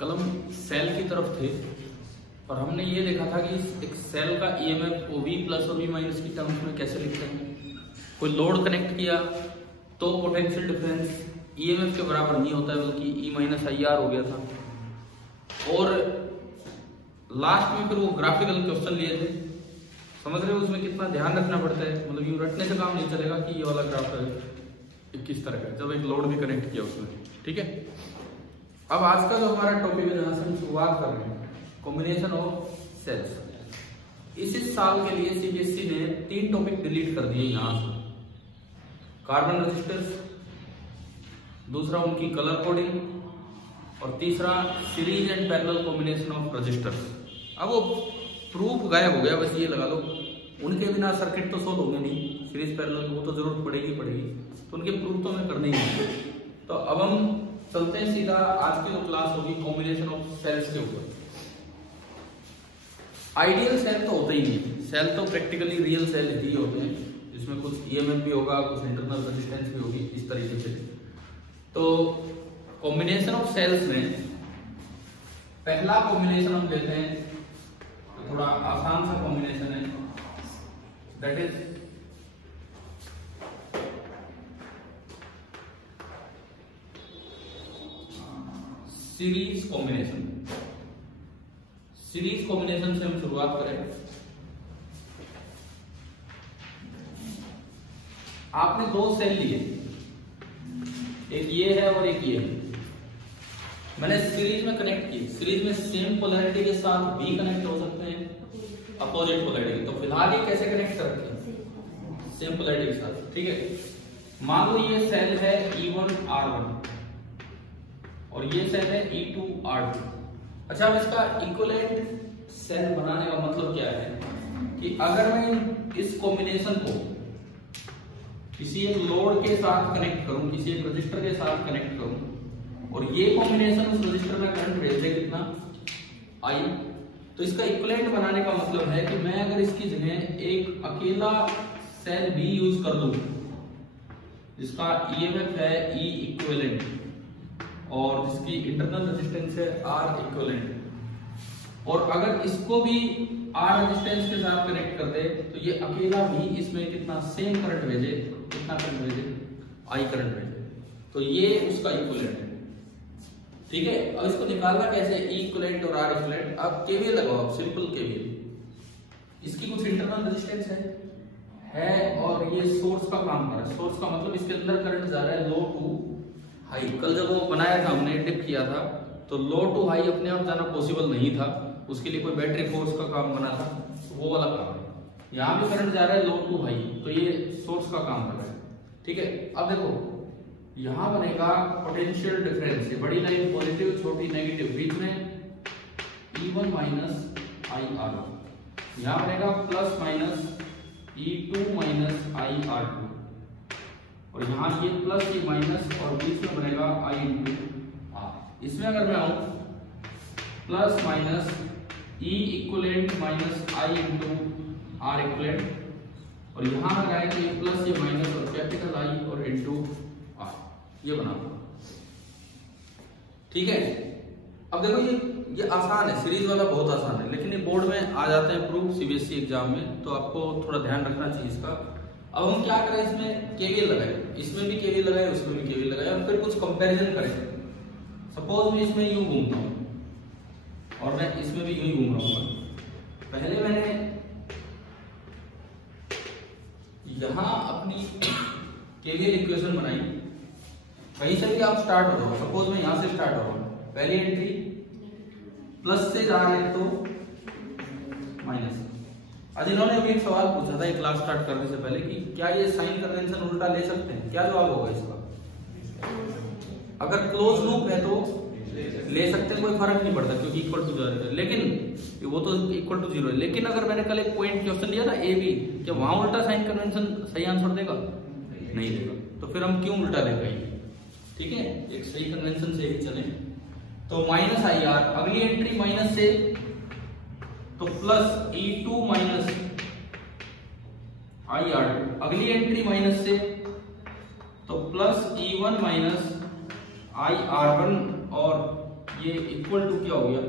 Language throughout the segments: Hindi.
कल हम सेल की तरफ थे और हमने ये देखा था कि एक सेल का ईएमएफ OV प्लस और V माइनस की टर्म्स में कैसे लिखते हैं। कोई लोड कनेक्ट किया तो पोटेंशियल डिफरेंस ईएमएफ के बराबर नहीं होता है बल्कि E माइनस IR हो गया था। और लास्ट में फिर वो ग्राफिकल क्वेश्चन लिए थे, समझ रहे हो उसमें कितना ध्यान रखना पड़ता है। मतलब यूं रटने से काम नहीं चलेगा कि ये वाला ग्राफ है किस तरह का, जब एक लोड भी कनेक्ट किया उसमें। ठीक है, अब आज का जो हमारा टॉपिक है जहां से हम शुरुआत कर रहे हैं, कॉम्बिनेशन ऑफ सेल्स। इस साल के लिए CBSE ने 3 टॉपिक डिलीट कर दिए यहाँ से। कार्बन रजिस्टर्स, दूसरा उनकी कलर कोडिंग और तीसरा series and parallel combination of resistors. अब वो प्रूफ गायब हो गया, बस ये लगा लो। उनके बिना सर्किट तो सोल्व होंगे नहीं, सीरीज पैरेलल वो तो जरूरत पड़ेगी, तो उनके प्रूफ तो हमें करने ही है। तो अब हम चलते हैं सीधा, आज की जो क्लास होगी कॉम्बिनेशन ऑफ सेल्स के ऊपर। आइडियल सेल तो होता ही नहीं, सेल तो प्रैक्टिकली रियल सेल ही होते हैं जिसमें कुछ EMF भी होगा, कुछ इंटरनल रेजिस्टेंस भी होगी, इस तरीके से। तो कॉम्बिनेशन ऑफ सेल्स में पहला कॉम्बिनेशन हम लेते हैं, थोड़ा आसान सा कॉम्बिनेशन है, that is series combination. Series combination से हम शुरुआत करें। आपने 2 सेल लिए, एक ये है और एक ये है। मैंने सीरीज में कनेक्ट की, सीरीज में सेम पोलैरिटी के साथ भी कनेक्ट हो सकते हैं, अपोजिट पोलैरिटी। तो फिलहाल ये कैसे कनेक्ट कर रखे हैं, सेम पोलैरिटी के साथ। ठीक है, मान लो ये सेल है E1 R1 और ये सेल है E2 R2। अच्छा, अब इसका इक्विवेलेंट सेल बनाने का मतलब क्या है कि अगर मैं इस कॉम्बिनेशन को किसी एक लोड के साथ कनेक्ट करूं, किसी एक रजिस्टर के साथ कनेक्ट करूं और ये कॉम्बिनेशन उस रजिस्टर में करंट भेज दे कितना I, तो इसका इक्विवेलेंट बनाने का मतलब है कि मैं अगर इसकी जगह एक अकेला सेल भी यूज कर दूं जिसका EMF है E इक्विवेलेंट और जिसकी इंटरनल रेजिस्टेंस है R इक्विवेलेंट, और अगर इसको भी R रेजिस्टेंस के साथ कनेक्ट कर दे तो ये अकेला भी इसमें कितना सेम करंट भेजे, कितना करंट भेजे, I करंट भेजे। तो ये उसका इक्विवेलेंट है। ठीक है, अब इसको निकालना कैसे, E इक्विवेलेंट और R इक्विवेलेंट। अब KVL लगाओ, आप सिंपल KVL। इसकी कुछ इंटरनल रेजिस्टेंस है और ये सोर्स का काम कर रहा है। सोर्स का मतलब इसके अंदर करंट जा रहा है लो टू हाई। कल जब वो बनाया था, हमने डिप किया था, तो लो टू हाई अपने आप जाना पॉसिबल नहीं था, उसके लिए कोई बैटरी फोर्स का काम बना था, वो वाला काम है। यहाँ भी करंट जा रहा है लो टू हाई, तो ये सोर्स का काम कर रहा है। ठीक है, अब देखो यहाँ बनेगा पोटेंशियल डिफरेंस, बड़ी लाइन पॉजिटिव, छोटी नेगेटिव, बीच में E1 माइनस IR, यहाँ बनेगा plus minus E2 minus IR2, और यहाँ ये प्लस ये माइनस और बीच में बनेगा I इंटू R। इसमें अगर मैं आऊं plus minus E equivalent minus I into R equivalent, और यहाँ लगाए तो ये प्लस ये माइनस और कैपिटल I और इंटू R, ये बना। ठीक है, अब देखो ये आसान है, सीरीज वाला बहुत आसान है, लेकिन ये बोर्ड में आ जाते हैं प्रूफ CBSE एग्जाम में, तो आपको थोड़ा ध्यान रखना चाहिए इसका। अब हम क्या करें, इसमें KVL लगाए, इसमें भी KVL लगाए, उसमें भी KVL लगाए, और फिर कुछ कंपैरिजन करें। सपोज मैं इसमें यूं घूमता हूं और मैं इसमें भी यूं ही घूम रहा हूं। पहले मैंने यहां अपनी KVL इक्वेशन बनाई, कहीं से भी आप स्टार्ट हो जाओ। सपोज मैं यहां से स्टार्ट हो रहा हूं, पहली एंट्री प्लस से जा रहे तो माइनस। आज इन्होंने अभी एक सवाल पूछा था क्लास स्टार्ट करने से पहले कि क्या ये साइन कन्वेंशन उल्टा ले सकते हैं, क्या जवाब होगा इसका। अगर क्लोज लूप है तो ले सकते हैं, कोई फर्क नहीं पड़ता क्योंकि इक्वल टू 0 है, लेकिन वो तो इक्वल टू 0 है। लेकिन अगर मैंने कल एक पॉइंट क्वेश्चन लिया ना AB, क्या वहां उल्टा साइन कन्वेंशन सही आंसर देगा, नहीं देगा, तो फिर हम क्यों उल्टा ले पाएंगे। ठीक है, एक सही कन्वेंशन से ही चले। तो माइनस IR, अगली एंट्री माइनस से तो प्लस E2 माइनस IR, अगली एंट्री माइनस से तो प्लस E1 माइनस IR1, और ये इक्वल टू क्या हो गया,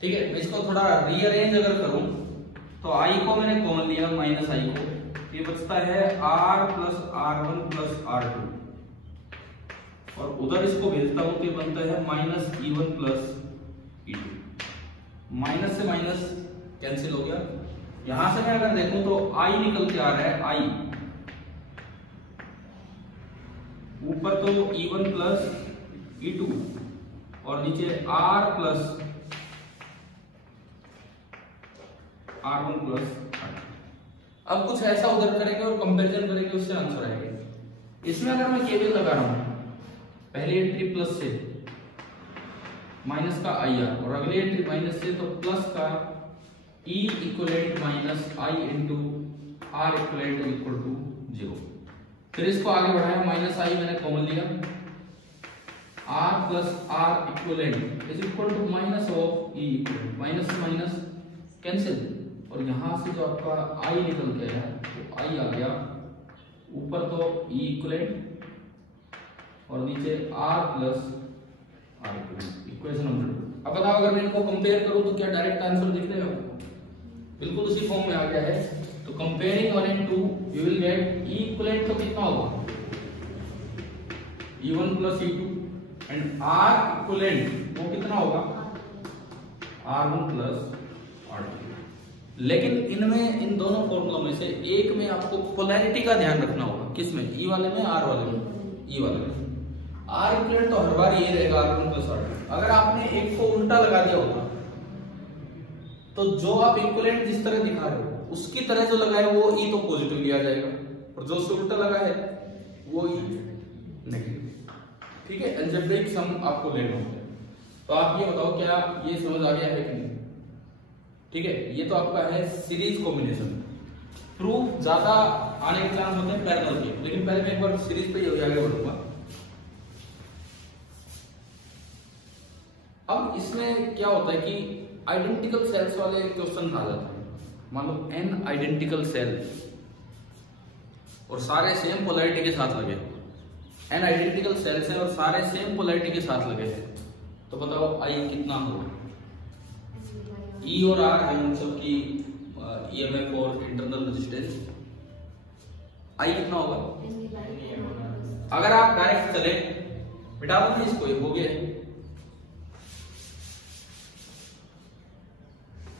ठीक है। मैं इसको थोड़ा रीअरेंज अगर करूं तो आई को मैंने कॉमन लिया माइनस आई को, ये बचता है r plus r1 plus r2, और उधर इसको भेजता हूं तो ये बनता है minus e1 plus e2। Minus से माइनस कैंसिल हो गया। यहां से मैं अगर देखूं तो i निकल के आ रहा है, i ऊपर तो e1 प्लस e2 और नीचे r plus r1 plus r2। अब कुछ ऐसा उधर करेंगे और कंपैरिजन करेंगे, उससे आंसर आएगा। इसमें अगर मैं केवल लगा रहा हूं पहली एंट्री प्लस से माइनस का IR और अगली एंट्री माइनस से, तो प्लस का E equivalent minus I into R equivalent equal to 0। फिर इसको आगे बढ़ाया, माइनस I मैंने कॉमन लिया, R plus R equivalent is equal to minus of E equivalent, minus से माइनस कैंसिल, और यहां से जो आपका I निकल के आया तो I आ गया, ऊपर तो E इक्वलेंट और नीचे R plus R equivalent, equation number 2। अब बताओ अगर मैं इनको कंपेयर करूं तो क्या डायरेक्ट आंसर दिख रहा है? बिल्कुल उसी फॉर्म में आ गया है। तो comparing 1 and 2 you will get E equivalent तो कितना होगा, E1 plus E2 and R equivalent वो कितना होगा, R1 प्लस R2। लेकिन इनमें इन दोनों फॉर्मूला में से एक में आपको पोलैरिटी का ध्यान रखना होगा। किसमें? E वाले में, R वाले में? E वाले में। R इक्वलेंट तो हर बार ये रहेगा R1 प्लस R2। अगर आपने एक को उल्टा लगा दिया होता तो जो आप इक्वलेंट जिस तरह दिखा रहे हो उसकी तरह जो लगा है वो E तो पॉजिटिव लिया जाएगा, और जो उससे उल्टा लगा है वो E नेगेटिव। ठीक है, अलजेब्रिक सम आपको लेना होता है। तो आप ये बताओ क्या ये समझ आ गया है कि नहीं? ठीक है, ये तो आपका है सीरीज कॉम्बिनेशन। प्रूफ ज्यादा आने के चांस होते हैं पैरेलल के, लेकिन पहले मैं एक बार सीरीज पे आगे बढ़ूंगा। अब इसमें क्या होता है कि आइडेंटिकल सेल्स वाले क्वेश्चन आ जाते हैं। मान लो n आइडेंटिकल सेल और सारे सेम पोलैरिटी के साथ लगे, n आइडेंटिकल सेल्स हैं और सारे सेम पोलैरिटी के साथ लगे हैं, तो बताओ I कितना होगा? E और R है उन सबकी EMF और इंटरनल रेजिस्टेंस, I कितना होगा? अगर आप डायरेक्ट चले बिटा दो इसको, ये हो गया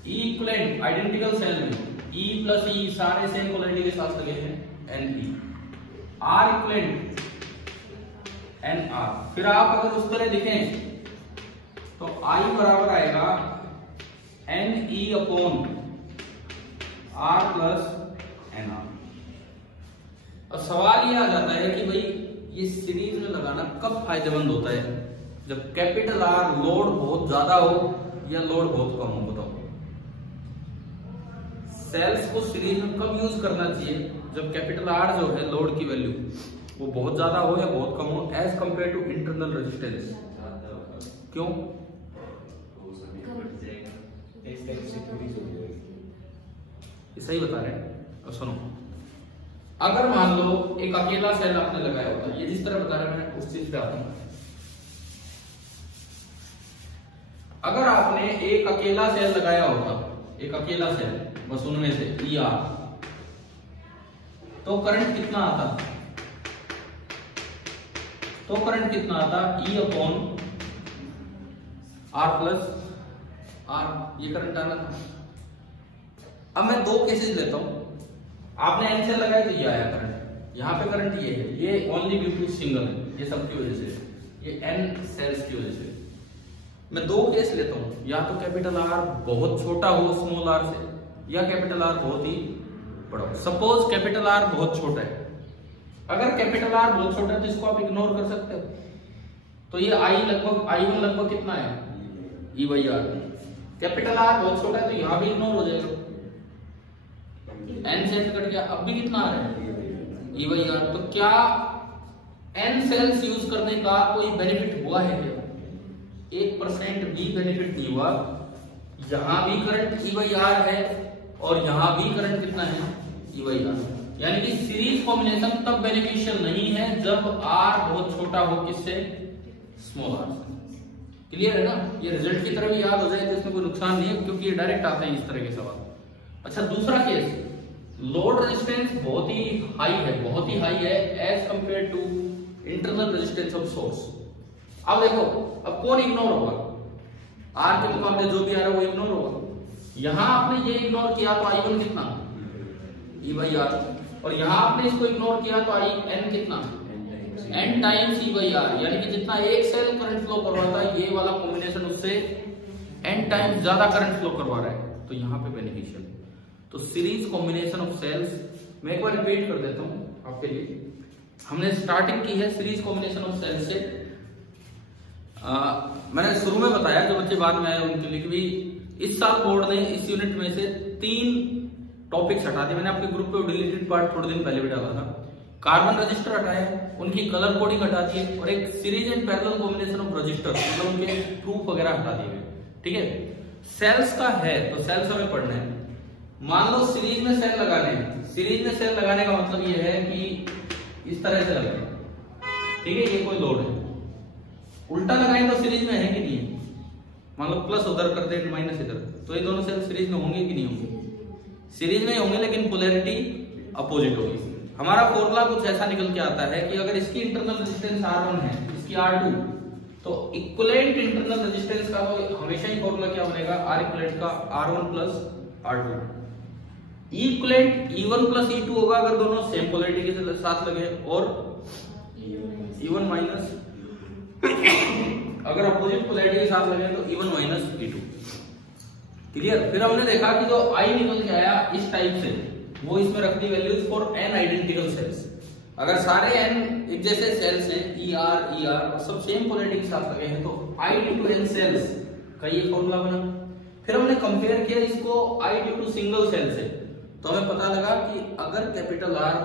E इक्वलेंट आइडेंटिकल सेल में E प्लस E सारे सेम पोलैरिटी के साथ लगे हैं NE, R इक्वलेंट NR। फिर आप अगर उस तरह दिखें तो I बराबर आएगा NE upon R plus NR। अब सवाल ये आ जाता है कि भाई ये सीरीज में लगाना कब फायदेमंद होता है? जब कैपिटल R लोड बहुत ज्यादा हो या लोड बहुत कम हो? बताओ सेल्स को सीरीज में कब यूज करना चाहिए? जब कैपिटल R जो है लोड की वैल्यू वो बहुत ज्यादा हो या बहुत कम हो, as compared to internal resistance. क्यों? सही बता रहे हैं। अब सुनो, अगर मान लो एक अकेला सेल आपने लगाया होता, ये जिस तरह बता रहा है मैं उस चीज पे आता हूं। अगर आपने एक अकेला सेल लगाया होता, एक अकेला सेल बस उनमें से ER, तो करंट कितना आता? तो करंट कितना आता? E upon R plus R, ये करंट आना था। अब मैं दो केसेस लेता हूं, आपने N सेल लगाया तो ये आया करंट, यहाँ पे करंट ये है, ये ओनली ड्यू टू सिंगल है, ये सबकी वजह से, ये N सेल्स की वजह से। मैं दो केस लेता हूं, या तो कैपिटल R बहुत छोटा हो स्मॉल r से, या कैपिटल R बहुत ही बड़ा हो। सपोज कैपिटल R बहुत छोटा है, अगर कैपिटल R बहुत छोटा है तो इसको आप इग्नोर कर सकते हो, तो ये I1 लगभग कितना है? E/R। कैपिटल R बहुत छोटा है तो यहाँ भी इग्नोर हो जाएगा, N सेल कट गया, अब भी कितना आ रहा है? E/R। तो क्या N सेल्स यूज करने का कोई बेनिफिट हुआ है क्या? 1% भी बेनिफिट नहीं हुआ। यहां भी करंट E/R है और यहां भी करंट कितना है? E/R। यानी कि सीरीज कॉम्बिनेशन तब बेनिफिशियल नहीं है जब R बहुत छोटा हो, किससे? स्मॉल आर से। क्लियर है ना? ये रिजल्ट की तरह भी याद हो जाए तो इसमें कोई नुकसान नहीं है, क्योंकि ये डायरेक्ट आते हैं इस तरह के सवाल। अच्छा, दूसरा केस, लोड रेजिस्टेंस बहुत ही हाई है as compared to internal resistance of source. अब देखो, अब कौन इग्नोर होगा? आर के मुकाबले जो भी आ रहा है वो इग्नोर होगा। यहां आपने ये इग्नोर किया तो I1 कितना? E/R। और यहां आपने इसको इग्नोर किया तो IN कितना? N times E/R। यानी कि जितना एक सेल करंट फ्लो करवा रहा था, ये वाला कॉम्बिनेशन उससे N टाइम्स ज्यादा करंट फ्लो करवा रहा है, तो यहां पे बेनिफिशियल। तो सीरीज कॉम्बिनेशन ऑफ सेल्स, मैं एक बार रिपीट कर देता हूं आपके लिए। हमने स्टार्टिंग की है सीरीज कॉम्बिनेशन ऑफ सेल्स से। मैंने शुरू में बताया, जो बच्चे बाद में आए उनके लिए, कि भी इस साल बोर्ड ने इस यूनिट में से 3 टॉपिक्स हटा दिए। मैंने आपके ग्रुप पे डिलीटेड पार्ट थोड़े दिन पहले भी डाला था। कार्बन रजिस्टर हटाए, उनकी कलर कोडिंग हटा दी, और एक series and parallel combination of register, मतलब उनके प्रूफ वगैरह हटा दिए। ठीक है, सेल्स का है तो सेल्स हमें पढ़ना है। मान लो सीरीज में सेल लगाने हैं। सीरीज में सेल लगाने का मतलब ये है कि इस तरह से लगाए, ठीक है, ये कोई लोड है। उल्टा लगाए तो सीरीज में है कि नहीं है? मान लो प्लस उधर कर दे, माइनस इधर, तो ये दोनों सेल सीरीज में होंगे कि नहीं होंगे? सीरीज में होंगे, लेकिन पोलैरिटी अपोजिट होगी। हमारा फॉर्मूला कुछ ऐसा निकल के आता है कि अगर इसकी इंटरनल रेजिस्टेंस R1 है, इसकी R2, तो इक्विवेलेंट इंटरनल रेजिस्टेंस का तो हमेशा ही फॉर्मूला क्या बनेगा? R इक्विवेलेंट का R1 plus R2। Equivalent E1 plus E2 होगा अगर दोनों सेम पोलैरिटी के साथ लगे, और E1 माइनस अगर अपोजिट पोलैरिटी के साथ लगे तो E1 माइनस E2। क्लियर? फिर हमने देखा कि जो I निकल के आया इस टाइप से, वो इसमें रख the values for n identical sales. अगर सारे n एक जैसे सेल्स हैं, ER सब सेम पोलैरिटी के साथ लगे हैं, तो I due to n cells का ये फॉर्मूला बना। फिर हमने कंपेयर किया इसको I due to single cell से, तो हमें पता लगा कि अगर कैपिटल R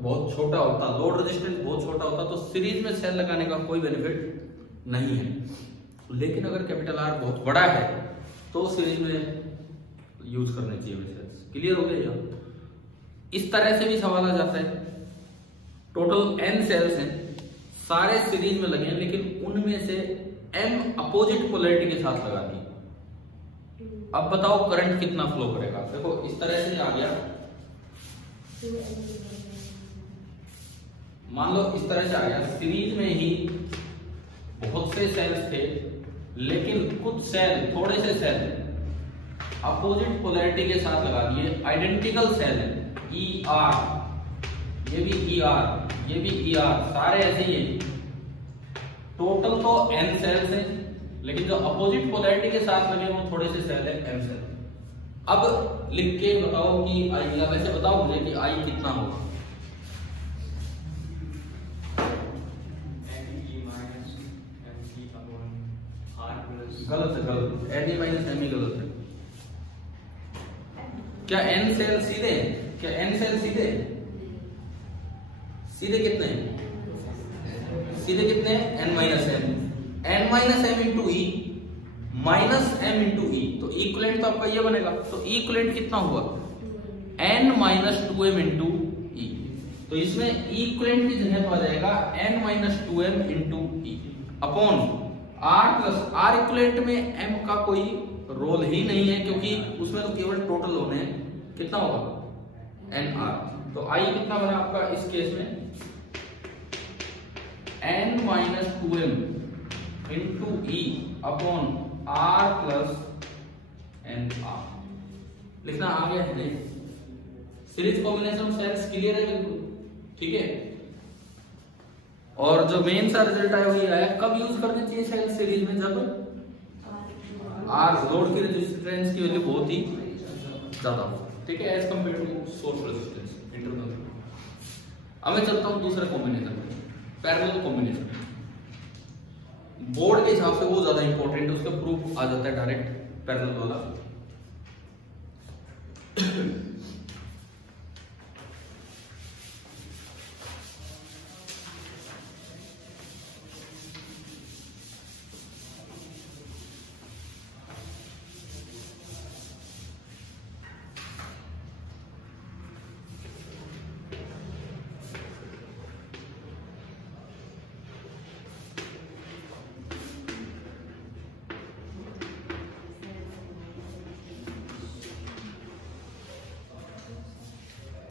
बहुत छोटा होता, लोड रेजिस्टेंस बहुत छोटा होता, तो सीरीज में सेल लगाने का कोई बेनिफिट नहीं है। लेकिन अगर कैपिटल R बहुत बड़ा है तो सीरीज में यूज करने चाहिए सेल्स। क्लियर हो गया? इस तरह से भी सवाल आ जाता है। टोटल n सेल्स हैं, सारे सीरीज में लगे हैं, लेकिन उनमें से m अपोजिट पोलैरिटी के साथ लगा दी। अब बताओ करंट कितना फ्लो करेगा? देखो इस तरह से आ गया, मान लो इस तरह से आ गया। सीरीज में ही बहुत से सेल्स थे, लेकिन कुछ सेल, थोड़े से सेल अपोजिट पोलैरिटी के साथ लगा दिए। आइडेंटिकल सेल है, ER, ये भी ER, ये भी ER, सारे ऐसे ही हैं। टोटल तो n सेल्स हैं, लेकिन जो अपोजिट पोलैरिटी के साथ लगे वो थोड़े से सेल है, m सेल। अब लिख के बताओ कि I, वैसे बताओ मुझे कि I कितना होगा? गलत है, गलत। Ne माइनस Me गलत है। क्या n सेल सीधे? क्या n सेल सीधे? सीधे कितने हैं? सीधे कितने हैं? n minus m। n minus m into E minus m into E, तो इक्विवेलेंट तो आपका ये बनेगा। तो इक्विवेलेंट कितना हुआ? n minus 2m into E। तो इसमें इक्विवेलेंट की जगह तो आ जाएगा n minus 2m into E upon R plus R। Equivalent में m का कोई रोल ही नहीं है, क्योंकि उसमें तो केवल टोटल होने हैं। कितना होगा? NR। तो I कितना बना आपका इस केस में? n minus 2m into E upon R plus NR। लिखना आ गया है? सीरीज कॉम्बिनेशन सेल्स क्लियर है बिल्कुल? ठीक है। और जो मेन सा रिजल्ट आया वही आया। कब यूज करनी चाहिए सेल सीरीज में? जब R लोड की रेजिस्टेंस की वैल्यू बहुत ही ज्यादा हो, ठीक है, as compared to source resistance internal. अब मैं चलता हूं दूसरे कॉम्बिनेशन में, पैरेलल कॉम्बिनेशन। बोर्ड के हिसाब से वो ज्यादा इंपॉर्टेंट है, उसका प्रूफ आ जाता है डायरेक्ट पैरेलल वाला।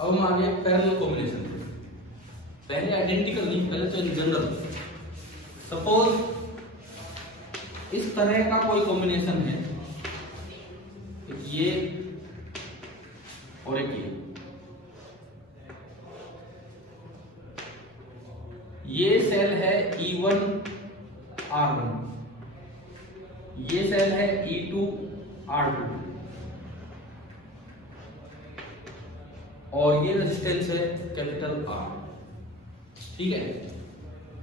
अब हम आ गए पैरेलल कॉम्बिनेशन पे। पहले आइडेंटिकल नहीं, पहले तो इन जनरल सपोज इस तरह का कोई कॉम्बिनेशन है, एक ये और एक ये सेल है E1 R1, ये सेल है E2 R2 और ये रेजिस्टेंस है कैपिटल R। ठीक है,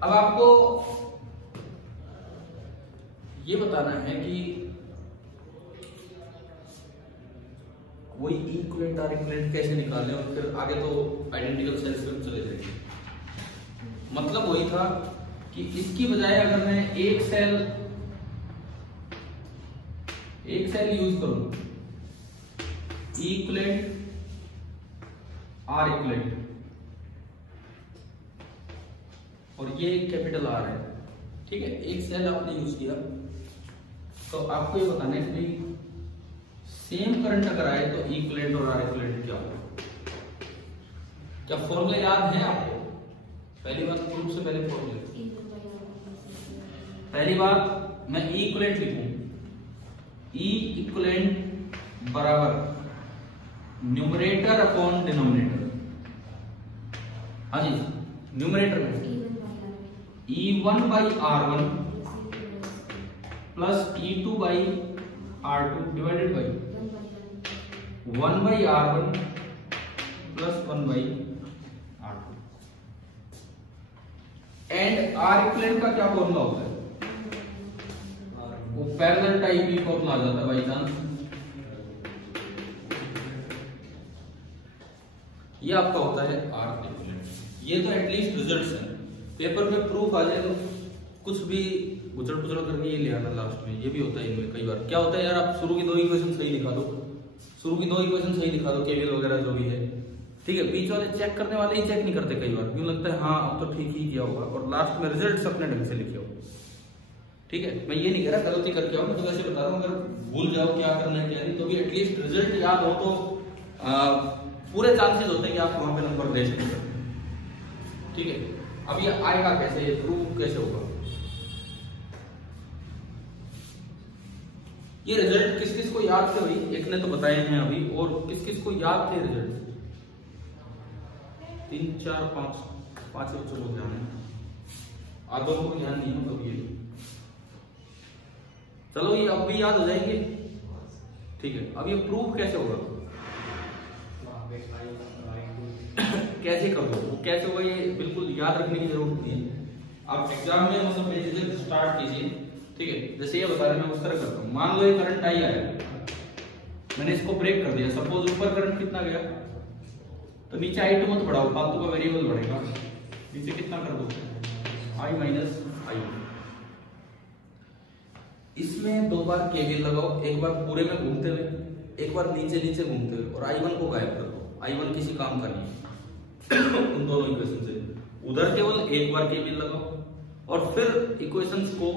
अब आपको ये बताना है कि वही इक्विवेलेंट और इक्विवेलेंट कैसे निकालें और फिर आगे तो आइडेंटिकल सेल्स में चले जाएंगे। मतलब वही था कि इसकी बजाय अगर मैं एक सेल यूज करूं, इक्विवेलेंट आर इक्विवेलेंट, और ये कैपिटल आर है, ठीक है, एक सेल आपने यूज किया, तो आपको ये बताना है कि सेम करंट अगर आए तो इक्विवेलेंट और आर इक्विवेलेंट क्या होगा। क्या फॉर्मूला याद है आपको? पहली बात प्रूफ से पहले फॉर्मूले, पहली बात मैं ई इक्विवेलेंट लिखूं, ई इक्विवेलेंट बराबर न्यूमरेटर अपॉन डिनोमिनेटर। हाँ जी, न्यूमरेटर में E1 by R1 plus E2 by R2 divided by 1 by R1 plus 1 by R2। And R equivalent का क्या फॉर्मूला होता है? वो पैरेलल टाइप ही फॉर्मूला आ जाता है बाई चांस। ये आपका होता है R इक्विवेलेंट। ये तो एटलीस्ट रिजल्ट्स हैं, पेपर में प्रूफ आ जाए तो कुछ भी गुजर गुजर करके ये ले आना लास्ट में। ये भी होता है इनमें कई बार। क्या होता है यार, आप शुरू की दो इक्वेशन सही दिखा दो, केवीएल वगैरह जो भी है, ठीक है, बीच वाले चेक करने वाले ही चेक नहीं करते कई बार, क्यों लगता है हाँ अब तो ठीक ही किया होगा, और लास्ट में रिजल्ट्स अपने ढंग से लिखे हो। ठीक है, मैं ये नहीं कह रहा गलती करके आओ, मैं तो वैसे बता रहा हूँ अगर भूल जाओ क्या करना है क्या नहीं, तो भी एटलीस्ट रिजल्ट याद हो तो पूरे चांसेस होते हैं कि आप वहां पे नंबर दे सकते। ठीक है, अब ये आएगा कैसे, ये प्रूव कैसे होगा? ये रिजल्ट किस किस को याद थे भाई? एक ने तो बताए हैं अभी, और किस किस को याद थे रिजल्ट? 3 4 5 बच्चों को ध्यान है, आधों को ध्यान नहीं हो। तो ये चलो ये अब भी याद हो जाएंगे। ठीक है, अब ये प्रूफ कैसे होगा? कैसे करोगे, वो कैसे होगा ये बिल्कुल याद रखने की जरूरत नहीं है। आप एग्जाम में मतलब बेसिक स्टार्ट कीजिए। ठीक है, जैसे ये बता रहे मैं उस तरह करता हूँ। मान लो ये करंट आई आया, मैंने इसको ब्रेक कर दिया, सपोज ऊपर करंट कितना गया, तो नीचे आई टू मत बढ़ाओ, फालतू का वेरिएबल बढ़ेगा, नीचे कितना कर दो, I माइनस आई। इसमें 2 बार केवीएल लगाओ, एक बार पूरे में घूमते हुए, एक बार नीचे नीचे घूमते हुए, और I1 को गायब कर दो। I1 किसी काम का नहीं है उन दोनों इक्वेशन से। उधर केवल एक बार केवीएल लगाओ, और फिर इक्वेशंस को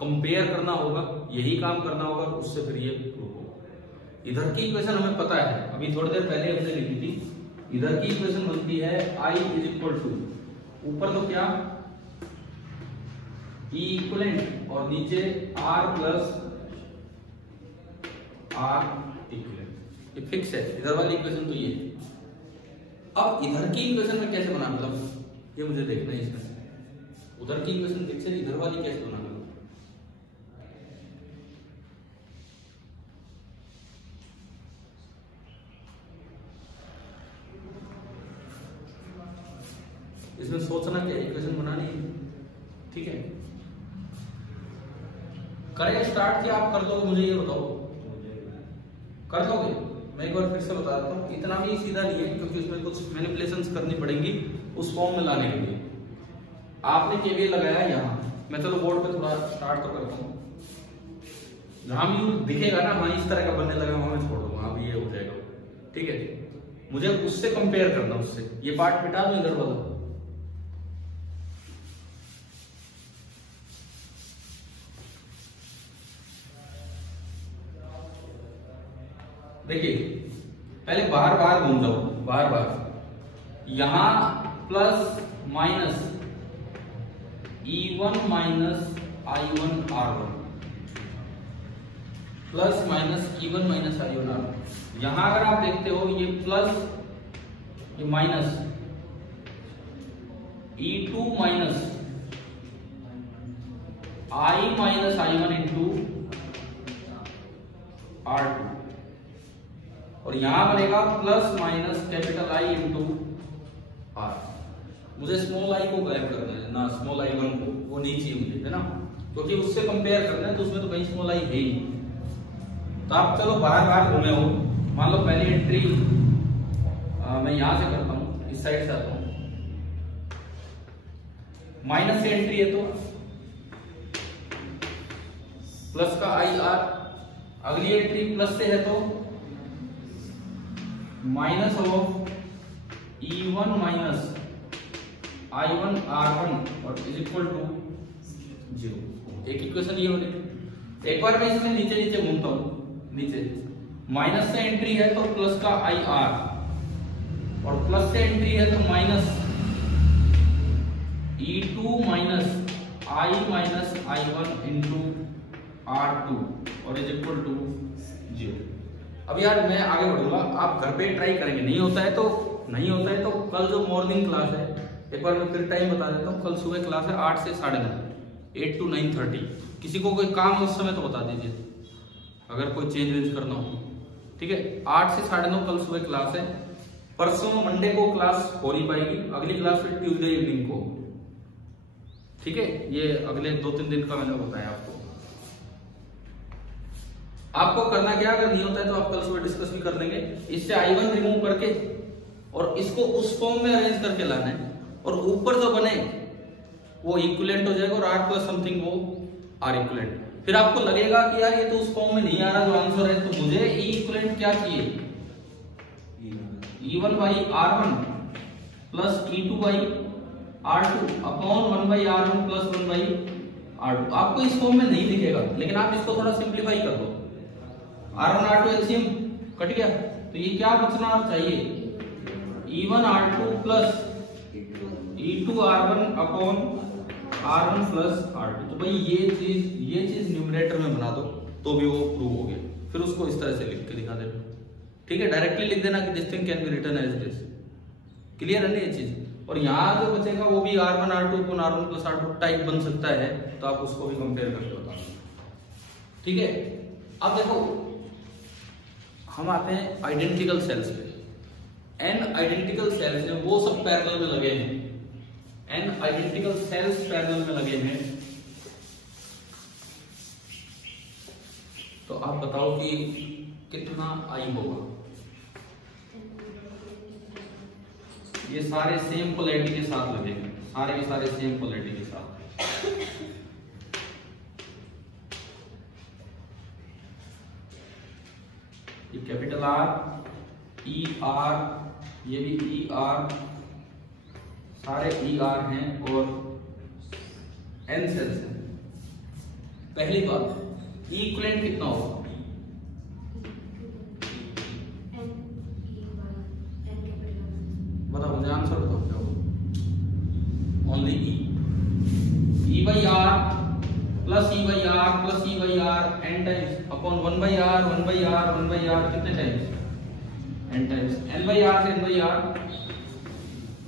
कंपेयर करना होगा, यही काम करना होगा, उससे फिर ये प्रूफ होगा। इधर की इक्वेशन हमें पता है, अभी थोड़ी देर पहले हमने लिखी थी। इधर की इक्वेशन बनती है I इज इक्वल टू, ऊपर तो क्या E इक्विवेलेंट, और नीचे R प्लस R इक्विवेलेंट। ये फिक्स है, इधर वाली इक्वेशन तो ये। अब इधर की इक्वेशन में कैसे बना, मतलब ये मुझे देखना है इसमें। उधर की इक्वेशन फिक्स है, इधर वाली कैसे बना? इसमें सोचना क्या, इक्वेशन बनानी है। ठीक है, करें स्टार्ट क्या आप कर दोगे? मुझे ये बताओ, कर दोगे? मैं एक बार फिर से बता देता हूँ, इतना भी सीधा नहीं है, क्योंकि उसमें कुछ मैनिपुलेशंस करनी पड़ेंगी उस फॉर्म में लाने के लिए। आपने केवीएल लगाया यहाँ, मैं चलो बोर्ड पे थोड़ा स्टार्ट तो करता हूँ, जहां भी दिखेगा ना वहां इस तरह का बनने लगा, वहां मैं छोड़ दूंगा, अब ये हो जाएगा। ठीक है, मुझे उससे कंपेयर करना, उससे ये पार्ट मिटा दो इधर वाला। देखिए, पहले बाहर बाहर घूम जाओ, बार बार यहां plus minus E1 minus I1 R1 plus minus E1 minus I1 R1। यहां अगर आप देखते हो ये प्लस ये minus E2 minus I minus I1 into R2 और यहां बनेगा plus minus capital I into R। मुझे स्मॉल आई को गायब करना है ना, स्मॉल I1 को, वो नहीं चाहिए मुझे, है ना, क्योंकि उससे कंपेयर करना है तो उसमें तो कहीं स्मॉल आई है ही। तो आप चलो बाहर बाहर घूमे हो, मान लो पहली एंट्री मैं यहां से करता हूं, इस साइड से आता हूं, माइनस से एंट्री है तो प्लस का IR, अगली एंट्री प्लस से है तो minus of E1 minus I1 R1 और इज इक्वल टू 0। एक इक्वेशन ये हो रही। एक बार मैं इसमें नीचे नीचे घूमता हूं, नीचे माइनस से एंट्री है तो प्लस का IR और प्लस से एंट्री है तो minus E2 minus I minus I1 into R2 और इज इक्वल टू 0। अब यार मैं आगे बढ़ूंगा, आप घर पे ट्राई करेंगे, नहीं होता है तो कल जो मॉर्निंग क्लास है, एक बार मैं फिर टाइम बता देता हूँ। कल सुबह क्लास है 8 से 9:30, 8 to 9:30। किसी को कोई काम हो उस समय तो बता दीजिए, अगर कोई चेंज वेंज करना हो, ठीक है। 8 से 9:30 कल सुबह क्लास है। परसों मंडे को क्लास हो नहीं पाएगी, अगली क्लास फिर ट्यूसडे इवनिंग को, ठीक है। ये अगले 2-3 दिन का मैंने बताया आपको। आपको करना क्या, अगर नहीं होता है तो आप कल सुबह डिस्कस भी कर लेंगे। इससे I1 रिमूव करके और इसको उस फॉर्म में अरेंज करके लाना है और ऊपर जो बने वो इक्विवेलेंट हो जाएगा और R प्लस समथिंग वो R इक्विवेलेंट। फिर आपको लगेगा कि यार ये तो उस फॉर्म में नहीं आ रहा जो आंसर है, तो मुझे E इक्विवेलेंट क्या चाहिए, E1 by R1 plus E2 by R2 upon 1 by R1 plus 1 by R2। आपको इस फॉर्म में नहीं दिखेगा, लेकिन आप इसको थोड़ा सिंप्लीफाई कर दो। R1 R2 एलसीएम कट गया, तो ये क्या बचना चाहिए, E1 R2 plus E2 R1 upon R1 plus R2। तो भाई ये चीज न्यूमरेटर में बना दो तो भी वो प्रूव हो गया। फिर उसको इस तरह से लिख के दिखा देना, ठीक है। डायरेक्टली लिख देना कि this thing can be written as this. Clear है ना ये चीज। और यहाँ जो बचेगा वो भी R1 R2 upon R1 plus R2 type बन सकता है, तो आप उसको भी कंपेयर करके बताना, ठीक है। अब देखो हम आते हैं आइडेंटिकल सेल्स पे। n आइडेंटिकल सेल्स हैं, वो सब पैरेलल में लगे हैं। n आइडेंटिकल सेल्स पैरेलल में लगे हैं, तो आप बताओ कि कितना I होगा। ये सारे सेम पोलैरिटी के साथ लगे हैं, सारे के सारे सेम पोलैरिटी के साथ। ये कैपिटल R, E R, ये भी E R, सारे E R हैं और N सेल्स हैं। पहली बात, E इक्विवेलेंट कितना होगा, बताओ मुझे आंसर बताओ क्या होगा। Only E by R plus E by R plus E by R n times upon 1 by R 1 by R 1 by R कितने times, n times, n by R से n बाई R।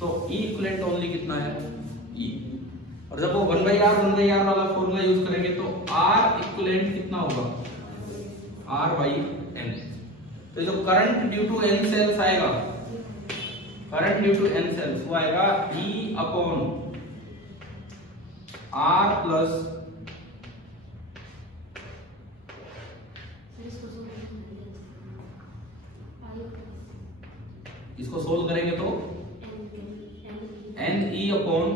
तो E इक्विवेलेंट ओनली कितना है E। और जब वो 1 बाई R वाला फॉर्मूला यूज करेंगे तो R इक्विवेलेंट कितना होगा, R बाई n। तो जो current due to n cells आएगा, current due to n cells, वो आएगा E अपॉन R प्लस इसको सोल्व करेंगे तो n E अपॉन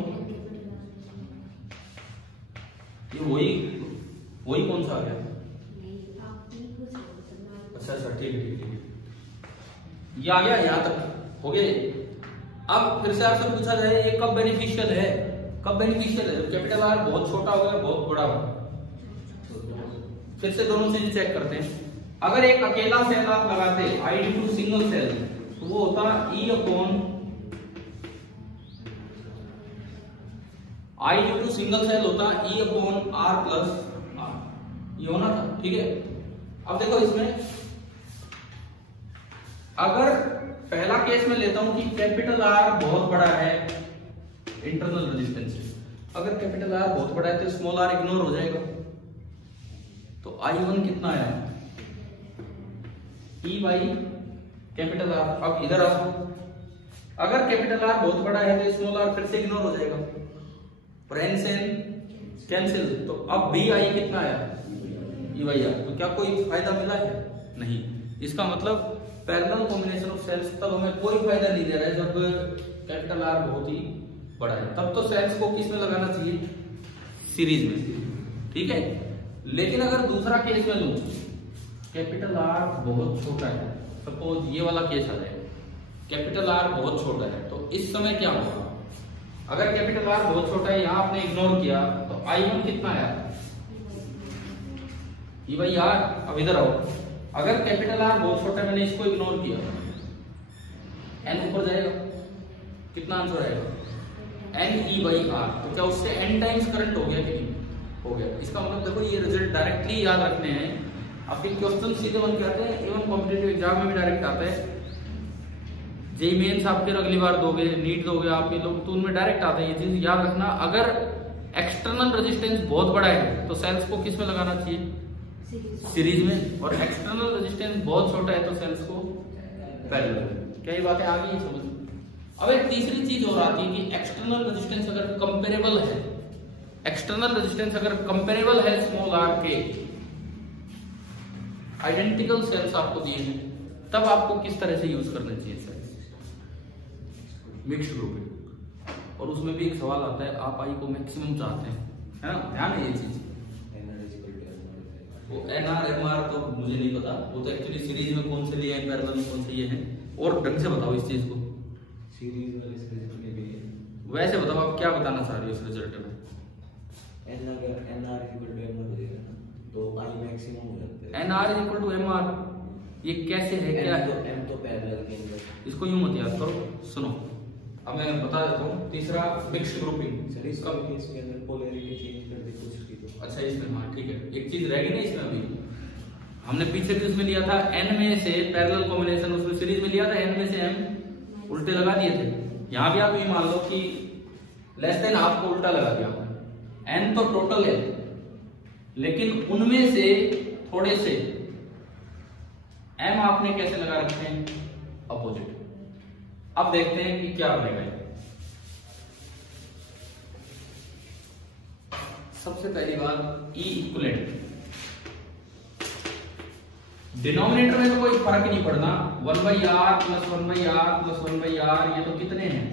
ये वही कौन सा आ गया, अच्छा ठीक है ये आ गया, यहां तक हो गया। अब फिर से आपसे पूछा जाए ये कब बेनिफिशियल है, कैपिटल R बहुत छोटा होगा बहुत बड़ा होगा। फिर से दोनों चीजें चेक करते हैं। अगर एक अकेला सेल आप लगाते, I/2 सिंगल सेल, तो वो होता E upon I due to single cell होता E upon R plus R, ये होना था, ठीक है। अब देखो इसमें अगर पहला केस में लेता हूं कि कैपिटल R बहुत बड़ा है इंटरनल रेजिस्टेंस से, अगर कैपिटल R बहुत बड़ा है तो स्मॉल r इग्नोर हो जाएगा, तो I1 कितना आया E बाई कैपिटल R। अब इधर आओ, अगर कैपिटल R बहुत बड़ा है तो स्मॉल r फिर से इग्नोर हो जाएगा और n से n कैंसिल, तो अब भी I कितना आया E बाई R। तो क्या कोई फायदा मिला है? नहीं। इसका मतलब पैरेलल कॉम्बिनेशन ऑफ सेल्स तब हमें कोई फायदा नहीं दे रहा है जब कैपिटल R बहुत ही बड़ा है, तब तो सेल्स को किस में लगाना चाहिए? सीरीज में, ठीक है। लेकिन अगर दूसरा केस में लूं, कैपिटल R बहुत छोटा है, सपोज ये वाला केस आ जाएगा, कैपिटल R बहुत छोटा है, तो इस समय क्या होगा? अगर कैपिटल R बहुत छोटा है, यहां आपने इग्नोर किया, तो I1 कितना आया E बाई R। अब इधर आओ, अगर कैपिटल R बहुत छोटा है, मैंने इसको इग्नोर किया, n ऊपर जाएगा, कितना आंसर आएगा n E बाई R। तो क्या उससे n टाइम्स करंट हो गया कि नहीं? हो गया। इसका मतलब देखो ये रिजल्ट डायरेक्टली याद रखने हैं, आपके क्वेश्चन सीधे बन के आते हैं, इवन कॉम्पिटिटिव एग्जाम में भी डायरेक्ट आता है, जेईई मेंस आप फिर अगली बार दोगे, नीट दोगे आप ये लोग, तो उनमें डायरेक्ट आता है। ये चीज याद रखना, अगर एक्सटर्नल रेजिस्टेंस बहुत बड़ा है तो सेल्स को किस में लगाना चाहिए? सीरीज में, और एक्सटर्नल रेजिस्टेंस बहुत छोटा है तो सेल्स को पैरेलल। क्या ये बातें आ गई समझ? अब एक तीसरी चीज और आती है कि एक्सटर्नल रेजिस्टेंस अगर कंपेरेबल है, एक्सटर्नल रेजिस्टेंस अगर कंपेरेबल है स्मॉल r के, आइडेंटिकल सेल्स आपको दिए हैं, तब आपको किस तरह से यूज करने चाहिए सेल्स? Mixed grouping. और उसमें भी एक सवाल आता है, आप आई को मैक्सिमम चाहते हैं, है ना, ध्यान है ये चीज। वो NR MR तो मुझे नहीं पता, वो तो एक्चुअली सीरीज में कौन से लिए हैं, पैरेलल में कौन से ये हैं, और ढंग से बताओ इस चीज को। सीरीज वाले रिजल्ट के लिए वैसे बताओ आप क्या बताना चाह रही हो इस रिजल्ट में? NR इक्वल टू MR हो जाएगा ना, तो I मैक्सिमम हो जाता है। NR इक्वल टू MR, ये कैसे है? क्या M तो पैरेलल के अंदर, इसको यूं मत याद करो, सुनो अब मैं बता देता हूँ। तीसरा मिक्स्ड ग्रुपिंग। सर इसका केस के अंदर पोलैरिटी चेंज कर दे कुछ की तो अच्छा इसमें, हाँ ठीक है, एक चीज रह गई ना इसमें, अभी हमने पीछे भी उसमें लिया था n में से पैरेलल कॉम्बिनेशन, उसमें सीरीज में लिया था n में से m उल्टे लगा दिए थे। यहाँ भी आप ये मान लो कि लेस देन हाफ को उल्टा लगा दिया, n तो टोटल है, लेकिन उनमें से थोड़े से m आपने कैसे लगा रखे हैं? अपोजिट। अब देखते हैं कि क्या बनेगा। सबसे पहली बात E इक्विवेलेंट, डिनोमिनेटर में तो कोई फर्क नहीं पड़ना, 1/r plus 1/r plus 1/r, ये तो कितने हैं?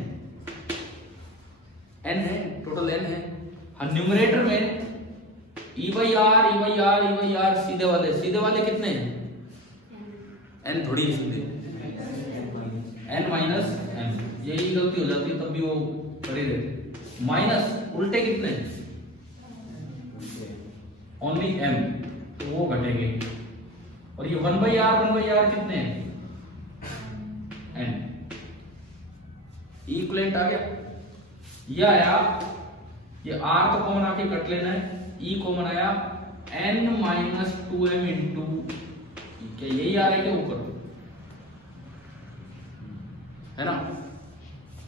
n है, टोटल n है। हाँ न्यूमरेटर में E/r सीधे वाले कितने हैं? n थोड़ी सीधे, n माइनस m, यही गलती हो जाती है तब भी वो करे रहते। माइनस उल्टे कितने? ओनली m, तो वो घटेंगे। और ये 1/r कितने हैं? n। इक्विवेलेंट आ गया, ये आया, ये r तो कॉमन आके कट लेना है, e कॉमन आया, n माइनस 2m इंटू, क्या यही आ रहा है क्या ऊपर? है ना,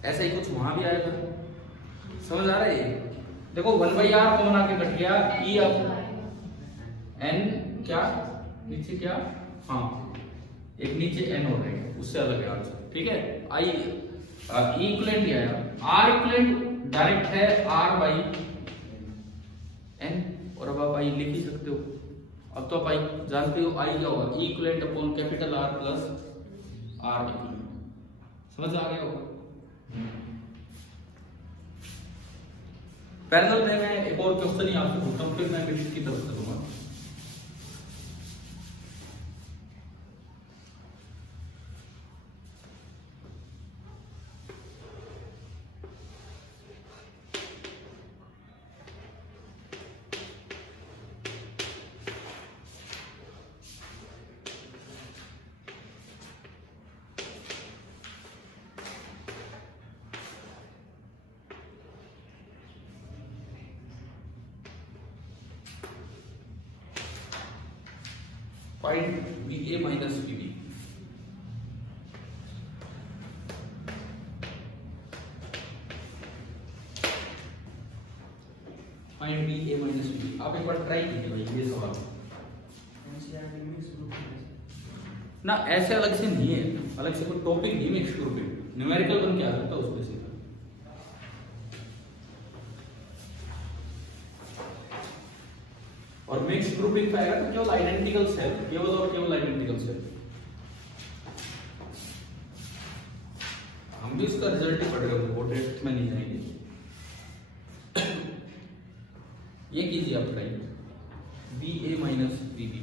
ऐसा ही कुछ वहां भी आएगा, समझ आ रहा है? देखो 1/r कॉमन आके कट गया, e अब n क्या नीचे क्या, हाँ एक नीचे n हो रहेगा, उससे अलग है आंसर, ठीक है। आई इक्विवेलेंट ही आया, r इक्विवेलेंट डायरेक्ट है r बाई n, और अब आप आई लिख ही सकते हो। अब तो आप आई जानते हो, आई क्या होगा? Equivalent upon capital R plus r equivalent, समझ आ गया होगा। पैरेलल में मैं एक और क्वेश्चन ही आपसे पूछता हूँ, फिर मैं मिक्स की तरफ चलूंगा। Find VA minus VB। Find VA minus VB। आप एक बार ट्राई कीजिए भाई ये सवाल ना, ऐसे अलग से नहीं है, अलग से कोई टॉपिक नहीं, मिक्स ग्रुपिंग न्यूमेरिकल बन के आ सकता है उसमें से। और मिक्स ग्रुपिंग का आएगा तो केवल आइडेंटिकल सेल, केवल और केवल आइडेंटिकल सेल। हम भी इसका रिजल्ट ही पढ़ रहे होंगे, वो डेप्थ में नहीं जाएंगे। ये कीजिए आप ट्राई, VA माइनस VB।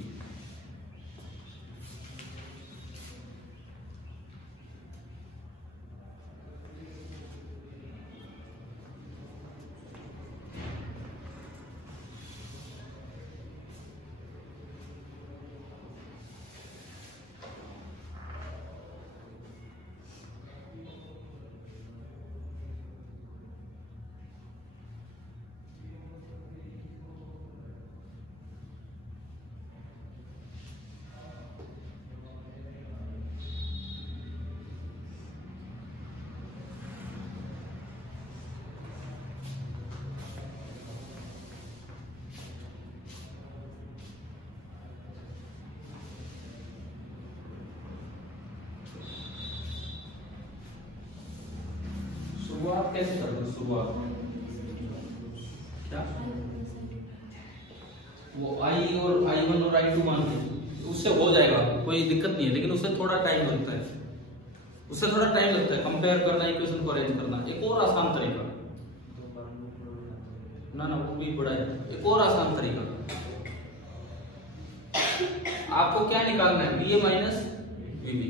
शुरुआत कैसे कर दो? शुरुआत क्या वो I और I1 और I2 मान के उससे हो जाएगा, कोई दिक्कत नहीं है, लेकिन उससे थोड़ा टाइम लगता है, उससे थोड़ा टाइम लगता है कंपेयर करना, इक्वेशन को अरेंज करना। एक और आसान तरीका, ना ना वो भी बड़ा है, एक और आसान तरीका, आपको क्या निकालना है? VA minus VB।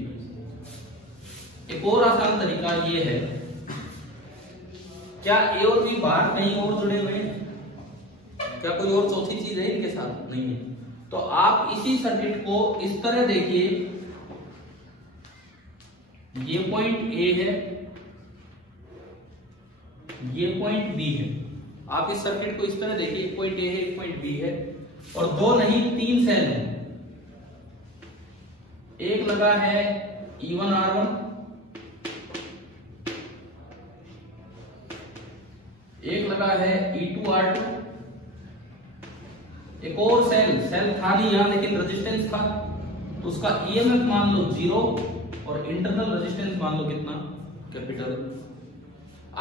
एक और आसान तरीका ये है, क्या A और B बाहर कहीं और जुड़े हुए हैं? क्या कोई और चौथी चीज है इनके साथ? नहीं है। तो आप इसी सर्किट को इस तरह देखिए, ये पॉइंट A है, ये पॉइंट B है। आप इस सर्किट को इस तरह देखिए, एक पॉइंट A है, एक पॉइंट B है, और दो नहीं 3 सेल हैं। एक लगा है E1R1, एक लगा है E2R2, एक और सेल था नहीं यहां लेकिन रेजिस्टेंस था, तो उसका EMF मान लो 0 और इंटरनल रेजिस्टेंस मान लो कितना? कैपिटल।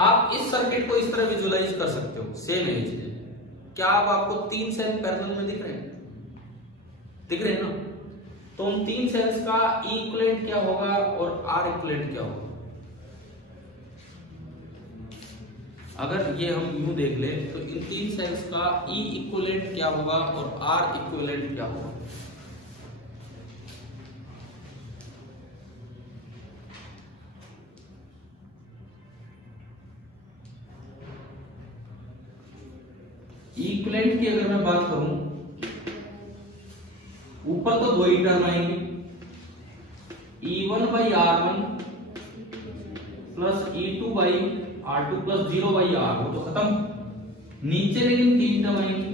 आप इस सर्किट को इस तरह विजुअलाइज कर सकते हो, सेम है चीजें। क्या अब आपको 3 सेल पैरेलल में दिख रहे हैं? दिख रहे हैं ना? तो उन 3 सेल्स का E इक्विवेलेंट क्या होगा और R इक्विवेलेंट क्या होगा? अगर ये हम यूं देख ले तो इन 3 सेल्स का E इक्विवेलेंट क्या होगा और R इक्विवेलेंट क्या होगा? इक्विवेलेंट की अगर मैं बात करूं, ऊपर तो 2 ही टर्म आएंगी, E1/R1 plus E2/R2 plus 0/R, वो तो खत्म। नीचे लेकिन 3 टर्म आएंगी,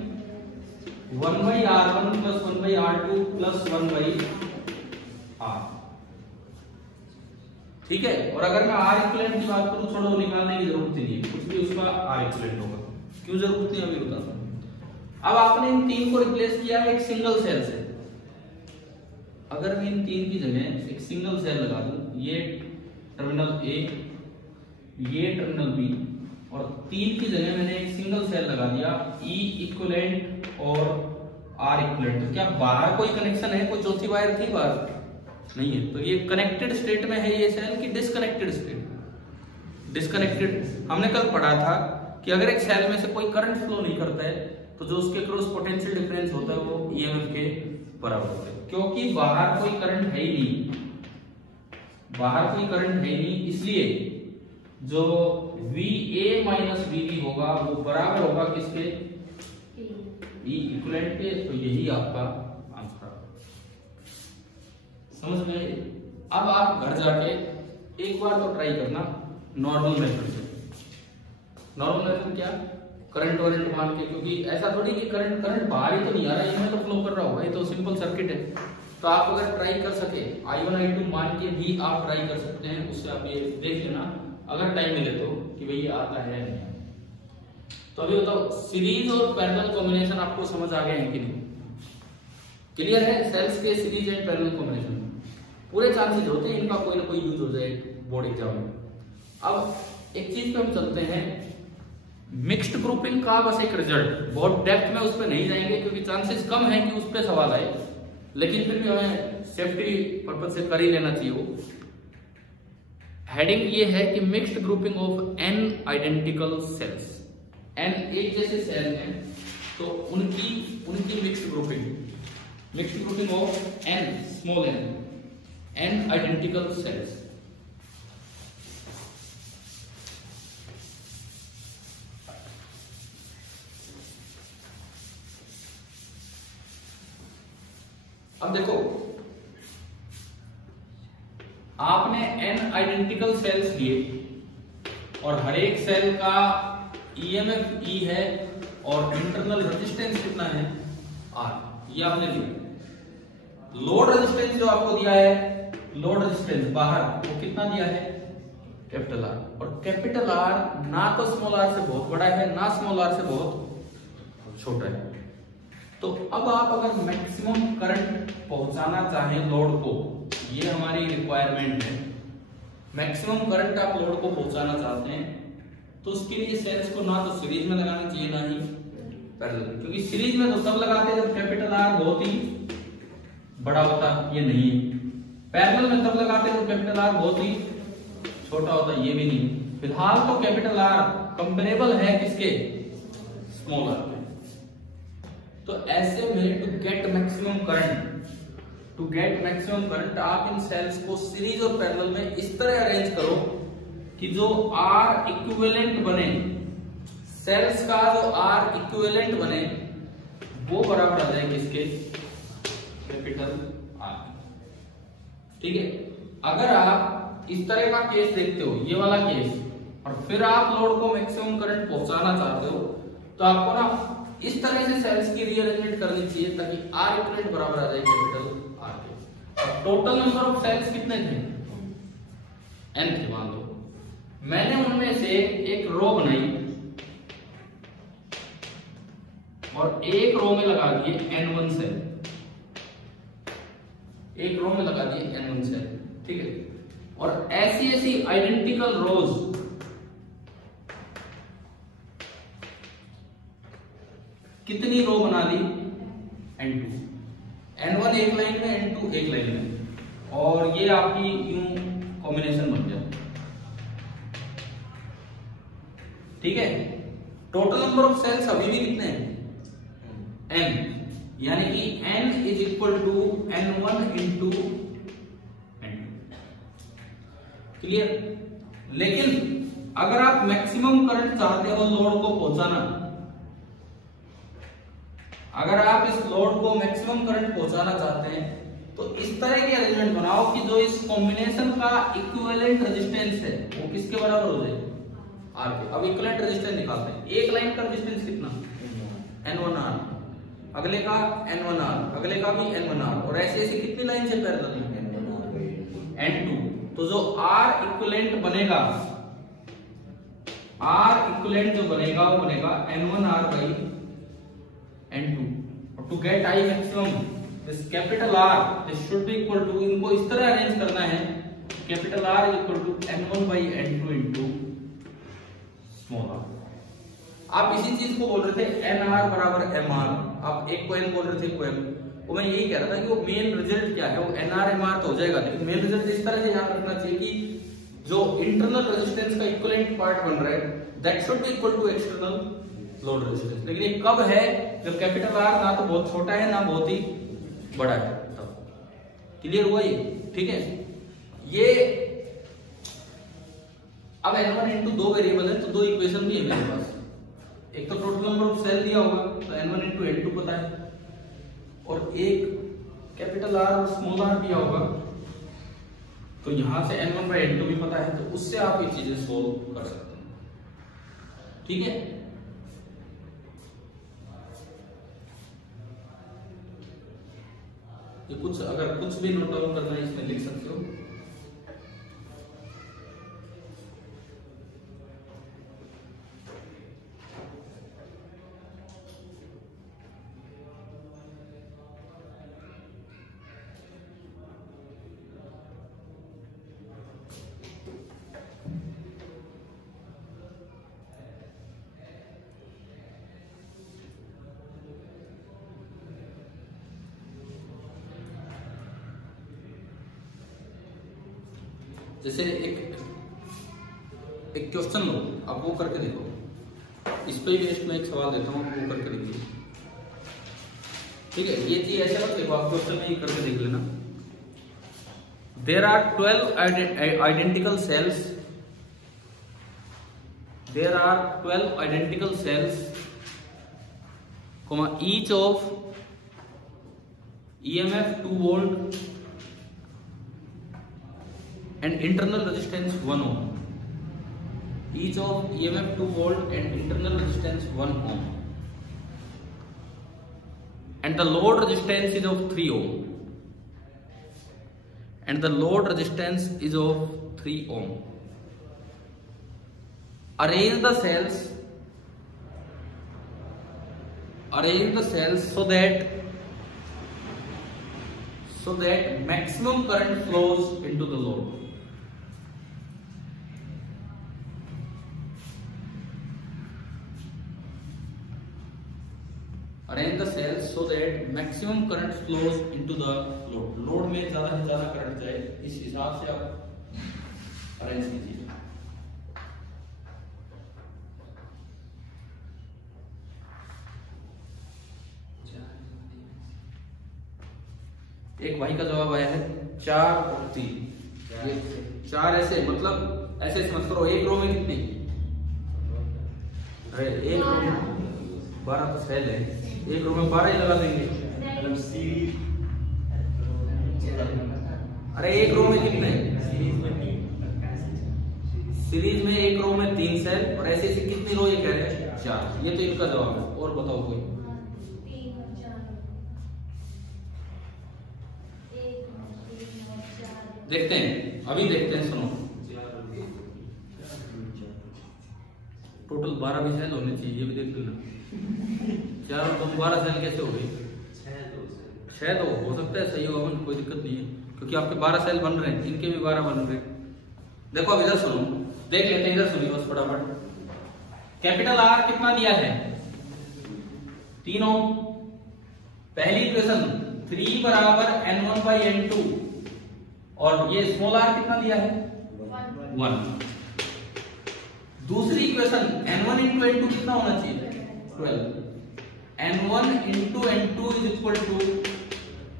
1/R1 plus 1/R2 plus 1/R। ठीक है। और अगर मैं R इक्विवेलेंट की बात करूं, छोड़ो, निकालने की जरूरत नहीं है, कुछ भी उसका R इक्विवेलेंट होगा, क्यों जरूरत नहीं अभी बताता हूं। अब आपने इन 3 को रिप्लेस किया है एक सिंगल सेल से। अगर मैं इन 3 की जगह एक सिंगल सेल लगा दूं, ये टर्मिनल A, ये टर्मिनल B, और 3 की जगह मैंने एक सिंगल सेल लगा दिया E इक्विवेलेंट और R इक्विवेलेंट, तो क्या बाहर कोई कनेक्शन है? कोई चौथी वायर थी बाहर? नहीं है। तो ये कनेक्टेड स्टेट में है ये सेल की डिस्कनेक्टेड स्टेट? डिस्कनेक्टेड। हमने कल पढ़ा था कि अगर एक सेल में से कोई करंट फ्लो नहीं करता है तो जो उसके क्रॉस पोटेंशियल डिफरेंस होता है वो EMF के बराबर होता है, क्योंकि बाहर कोई करंट है ही नहीं, बाहर कोई करंट है ही नहीं, इसलिए जो VA माइनस VB होगा वो बराबर होगा किसके? E इक्विवेलेंट के। तो यही आपका आंसर। समझ में? अब आप घर जाके एक बार तो ट्राई करना नॉर्मल मेथड से। नॉर्मल मेथड क्या? करंट वरेंट मान के, क्योंकि ऐसा थोड़ी कि करंट बाहर ही तो नहीं आ रहा है, इसमें तो फ्लो कर रहा होगा, ये तो सिंपल सर्किट है। तो आप अगर ट्राई कर सके I1 I2 मान के भी आप ट्राई कर सकते हैं, उससे आप ये देख लेना अगर टाइम मिले तो कि भाई ये आता है या नहीं। तो अभी बताओ सीरीज और पैरेलल कॉम्बिनेशन आपको समझ आ गए हैं कि नहीं? क्लियर है? सेल्स के सीरीज एंड पैरेलल कॉम्बिनेशन पूरे चांसेस होते हैं इनका कोई ना कोई यूज हो जाए बोर्ड एग्जाम में। अब एक चीज पे हम चलते हैं, मिक्स्ड ग्रुपिंग का बस एक रिजल्ट, बहुत डेप्थ में उस पर नहीं जाएंगे क्योंकि चांसेस कम है कि उस पर सवाल आए, लेकिन फिर भी हमें सेफ्टी पर्पज से कर ही लेना चाहिए वो। हेडिंग ये है कि mixed grouping of n identical sales, n एक जैसे सेल हैं तो उनकी mixed grouping of n small n identical sales. अब देखो आपने n आइडेंटिकल सेल्स लिए और हर एक सेल का EMF E है और इंटरनल रेजिस्टेंस कितना है R, ये आपने लिया। लोड रेजिस्टेंस जो आपको दिया है, लोड रेजिस्टेंस बाहर वो कितना दिया है कैपिटल R, और कैपिटल R ना तो स्मॉल r से बहुत बड़ा है ना स्मॉल r से बहुत छोटा है। तो अब आप अगर मैक्सिमम करंट पहुंचाना चाहें लोड को, ये हमारी रिक्वायरमेंट है, मैक्सिमम करंट आप लोड को पहुंचाना चाहते हैं तो उसके लिए सेल्स को ना तो सीरीज में लगाना चाहिए ना ही पैरेलल, क्योंकि सीरीज में तो तब लगाते हैं जब कैपिटल R बहुत ही बड़ा होता, ये नहीं है। पैरेलल में तब लगाते हैं जब कैपिटल R बहुत ही छोटा होता, ये भी नहीं। फिलहाल तो कैपिटल R कंपेरेबल है किसके, स्मॉल r। तो ऐसे में टू गेट मैक्सिमम करंट आप इन सेल्स को सीरीज और पैरेलल में इस तरह अरेंज करो कि जो R इक्विवेलेंट बने, सेल्स का जो R इक्विवेलेंट बने वो बराबर आ जाए किसके, कैपिटल R। ठीक है, अगर आप इस तरह का केस देखते हो, ये वाला केस, और फिर आप लोड को मैक्सिमम करंट पहुंचाना चाहते हो तो आपको ना इस तरह से सेल्स की रीअरेंजमेंट करनी चाहिए ताकि R इक्विवेलेंट बराबर आ जाए कैपिटल R के। अब टोटल नंबर ऑफ सेल्स कितने थे, n थे मान लो। मैंने उनमें से एक रो बनाई और एक रो में लगा दिए n1 सेल, एक रो में लगा दिए n1 सेल, ठीक है। और ऐसी आइडेंटिकल रोज कितनी रो बना ली, n2, n1 एक लाइन में n2 एक लाइन में, और ये आपकी यूं कॉम्बिनेशन बन गया। ठीक है, टोटल नंबर ऑफ सेल्स अभी भी कितने हैं, n, यानी कि n is equal to n1 into n2। Clear? लेकिन अगर आप मैक्सिमम करंट चाहते हो लोड को पहुंचाना, अगर आप इस लोड को मैक्सिमम करंट पहुंचाना चाहते हैं तो इस तरह की अरेंजमेंट बनाओ कि जो इस कॉम्बिनेशन का इक्विवेलेंट रेजिस्टेंस है वो किसके बराबर हो जाए, R के। अब इक्विवेलेंट रेजिस्टेंस निकालते हैं। एक लाइन का रेजिस्टेंस कितना, N1R, अगले का N1R, अगले का भी N1R, और ऐसे कितनी लाइन से पैरेलल है, N2। तो जो R इक्विवेलेंट बनेगा, R इक्विवेलेंट जो बनेगा वो बनेगा N1R by N2। To get I maximum this capital R this should be equal to, इनको इस तरह अरेंज करना है, capital R equal to N1 by N2 into small r। आप इसी चीज को बोल रहे थे NR बराबर MR, आप एक को N बोल रहे थे को M, वो मैं यही कह रहा था कि वो मेन रिजल्ट क्या है, वो NR MR तो हो जाएगा, लेकिन मेन रिजल्ट इस तरह से याद रखना चाहिए कि जो इंटरनल रेजिस्टेंस का इक्विवेलेंट पार्ट बन रहा है that should be equal to external load resistance. लेकिन ये कब है, जब कैपिटल R ना तो बहुत छोटा है ना बहुत ही बड़ा है, तब। क्लियर हुआ ये? ठीक है, ये अब N1 इंटू दो वेरिएबल है तो दो इक्वेशन भी है मेरे पास। एक तो टोटल नंबर ऑफ सेल दिया होगा तो N1 इंटू N2 पता है, और एक कैपिटल R और स्मॉल r दिया होगा तो यहां से N1 बाई N2 भी पता है, तो उससे आप ये चीजें सोल्व कर सकते हैं। ठीक है, ये कुछ अगर कुछ भी नोट डाउन करना है इसमें लिख सकते हो। जैसे एक क्वेश्चन लो, आप वो करके देखो। इस पे बेस्ड में एक सवाल देता हूँ, वो करके देखिए। ठीक है, ये चीज ऐसे मत देखो, आप क्वेश्चन में ही करके देख लेना। There are 12 identical cells, there are 12 identical cells, each of EMF 2 volt and internal resistance 1 ohm. Each of EMF 2 volt and internal resistance 1 ohm. And the load resistance is of 3 ohm. And the load resistance is of 3 ohm. Arrange the cells so that maximum current flows into the load. Arrange the cells so that maximum current flows into the load. Load में ज्यादा से ज्यादा करंट जाए, इस हिसाब से आप अरेंज कीजिए। एक भाई का जवाब आया है 4 और 3। ये 4 ऐसे, मतलब ऐसे समझ करो, एक रो में कितनी, अरे एक रो में 12 तो सेल है, एक रो में 12 ही लगा देंगे। अरे एक रो में कितने, सीरीज में एक रो में 3 सेल, और ऐसे ऐसे कितनी रो ये कह रहे हैं 4। ये तो इनका जवाब है। और बताओ कोई। देखते हैं, अभी देखते हैं, सुनो। टोटल 12 भी सेल होने चाहिए, ये भी देख लेना। 4 और 2 12 सेल कैसे हो गए? 6 तो हो सकता है, सही होगा, कोई दिक्कत नहीं है, क्योंकि आपके 12 सेल बन रहे हैं, इनके भी 12 बन रहे हैं। देखो अब इधर सुनो, देख लेते हैं, इधर सुनिए बस फटाफट। कैपिटल आर कितना दिया है? 3 ओम। पहली इक्वेशन 3 बराबर N1/N2, और ये स्मॉल आर कितना दिया है? 1। दूसरी इक्वेशन N1 into N2 कितना होना चाहिए? 12। N1 into N2 is equal to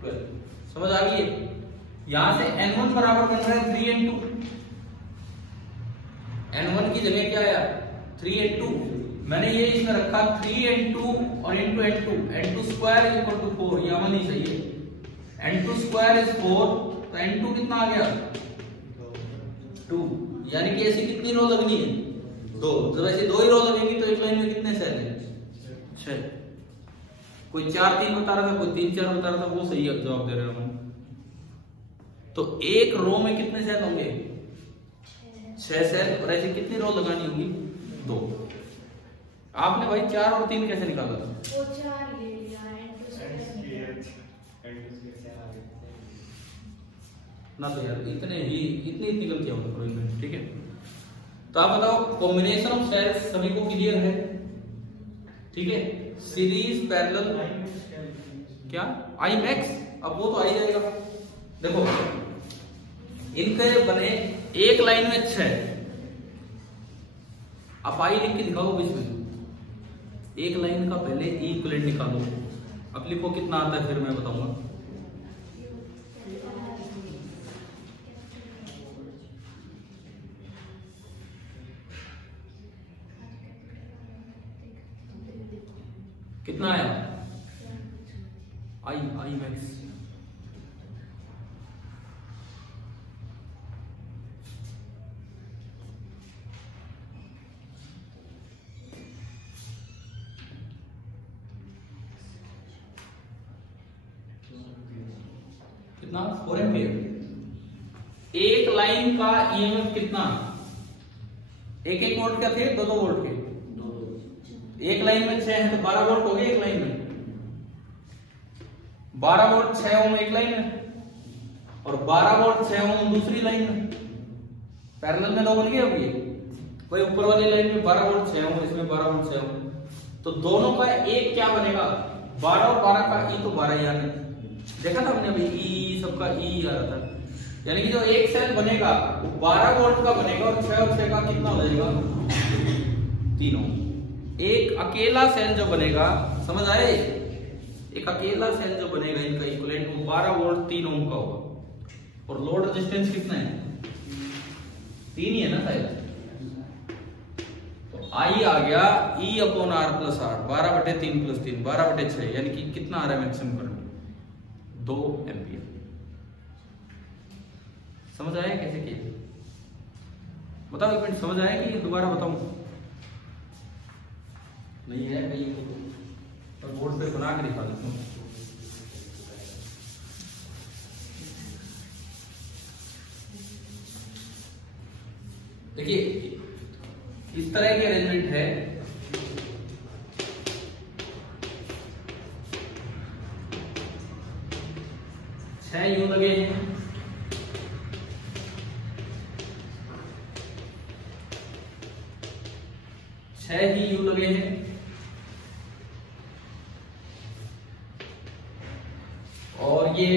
12। समझ आ गई? यहां से N1 बराबर बन रहा है 3N2। N1 की जगह क्या आया? 3N2। मैंने ये इसमें रखा 3N2 और into N2, N2 square is equal to 4। ये अमन ही सही है। N2 square is 4, तो N2 कितना आ गया? 2। यानी कि ऐसी कितनी रो लगनी है? 2। जब ऐसे 2 ही रो लगेंगी तो एक लाइन में कितने सेल हैं? 6। कोई 4-3 बता रहा था, कोई 3-4 बता रहा था, वो सही जवाब दे रहे हैं। तो एक रो में कितने सेल होंगे? 6 सेल। और ऐसी कितनी रो लगानी होगी? 2। आपने भाई 4 और 3 कैसे निकाला? वो 4 ले लिया, ना तो यार इतनी गलतियां होती करो इनमें। ठीक है, तो आप बताओ, कॉम्बिनेशन ऑफ सेल्स सभी को क्लियर है? ठीक है, सीरीज पैरेलल क्या आई मैक्स, अब वो तो आ ही जाएगा। देखो इनके बने एक लाइन में 6, आप आई लिख के दिखाओ बीच में। एक लाइन का पहले इक्विवेलेंट निकालो, अब लिखो कितना आता है, फिर मैं बताऊंगा। कितना आया? I max. कितना 4 एम्पियर। एक लाइन का ईएमएफ कितना, एक एक वोल्ट का थे, दो दो वोल्ट के, एक लाइन में 6 है तो 12 वोल्ट हो गए एक लाइन में, 12 वोल्ट 6 ओम एक लाइन में, और 12 वोल्ट 6 ओम दूसरी लाइन में, पैरेलल में दो बन गए होंगे। कोई ऊपर वाली लाइन में 12 वोल्ट 6 ओम, इसमें 12 वोल्ट 6 ओम, तो दोनों का एक क्या बनेगा 12 और 12 का ई तो 12 ही आने, देखा था हमने अभी ई सबका ई आ रहा था, यानी कि जो एक सेल बनेगा वो 12 वोल्ट का बनेगा और 6 का कितना हो जाएगा 3 ओम। एक अकेला सेल जो बनेगा, समझ आए, एक अकेला सेल जो बनेगा इनका इक्विवेलेंट वो 12 वोल्ट 3 ओम का होगा। और लोड रेजिस्टेंस कितना है 3 ही है ना शायद, तो आई आ गया E upon R plus R, 12/3 plus 3 12/6, यानी कि कितना आ रहा है मैक्सिमम करंट 2 एम्पियर। समझ आया कैसे किया, बताओ एक मिनट, समझ आया कि दोबारा बताऊं? नहीं है कहीं तो बोर्ड पे बना के दिखा देता हूं। देखिए इस तरह की अरेंजमेंट है, 6 यूं लगे हैं, ही यू लगे हैं, और ये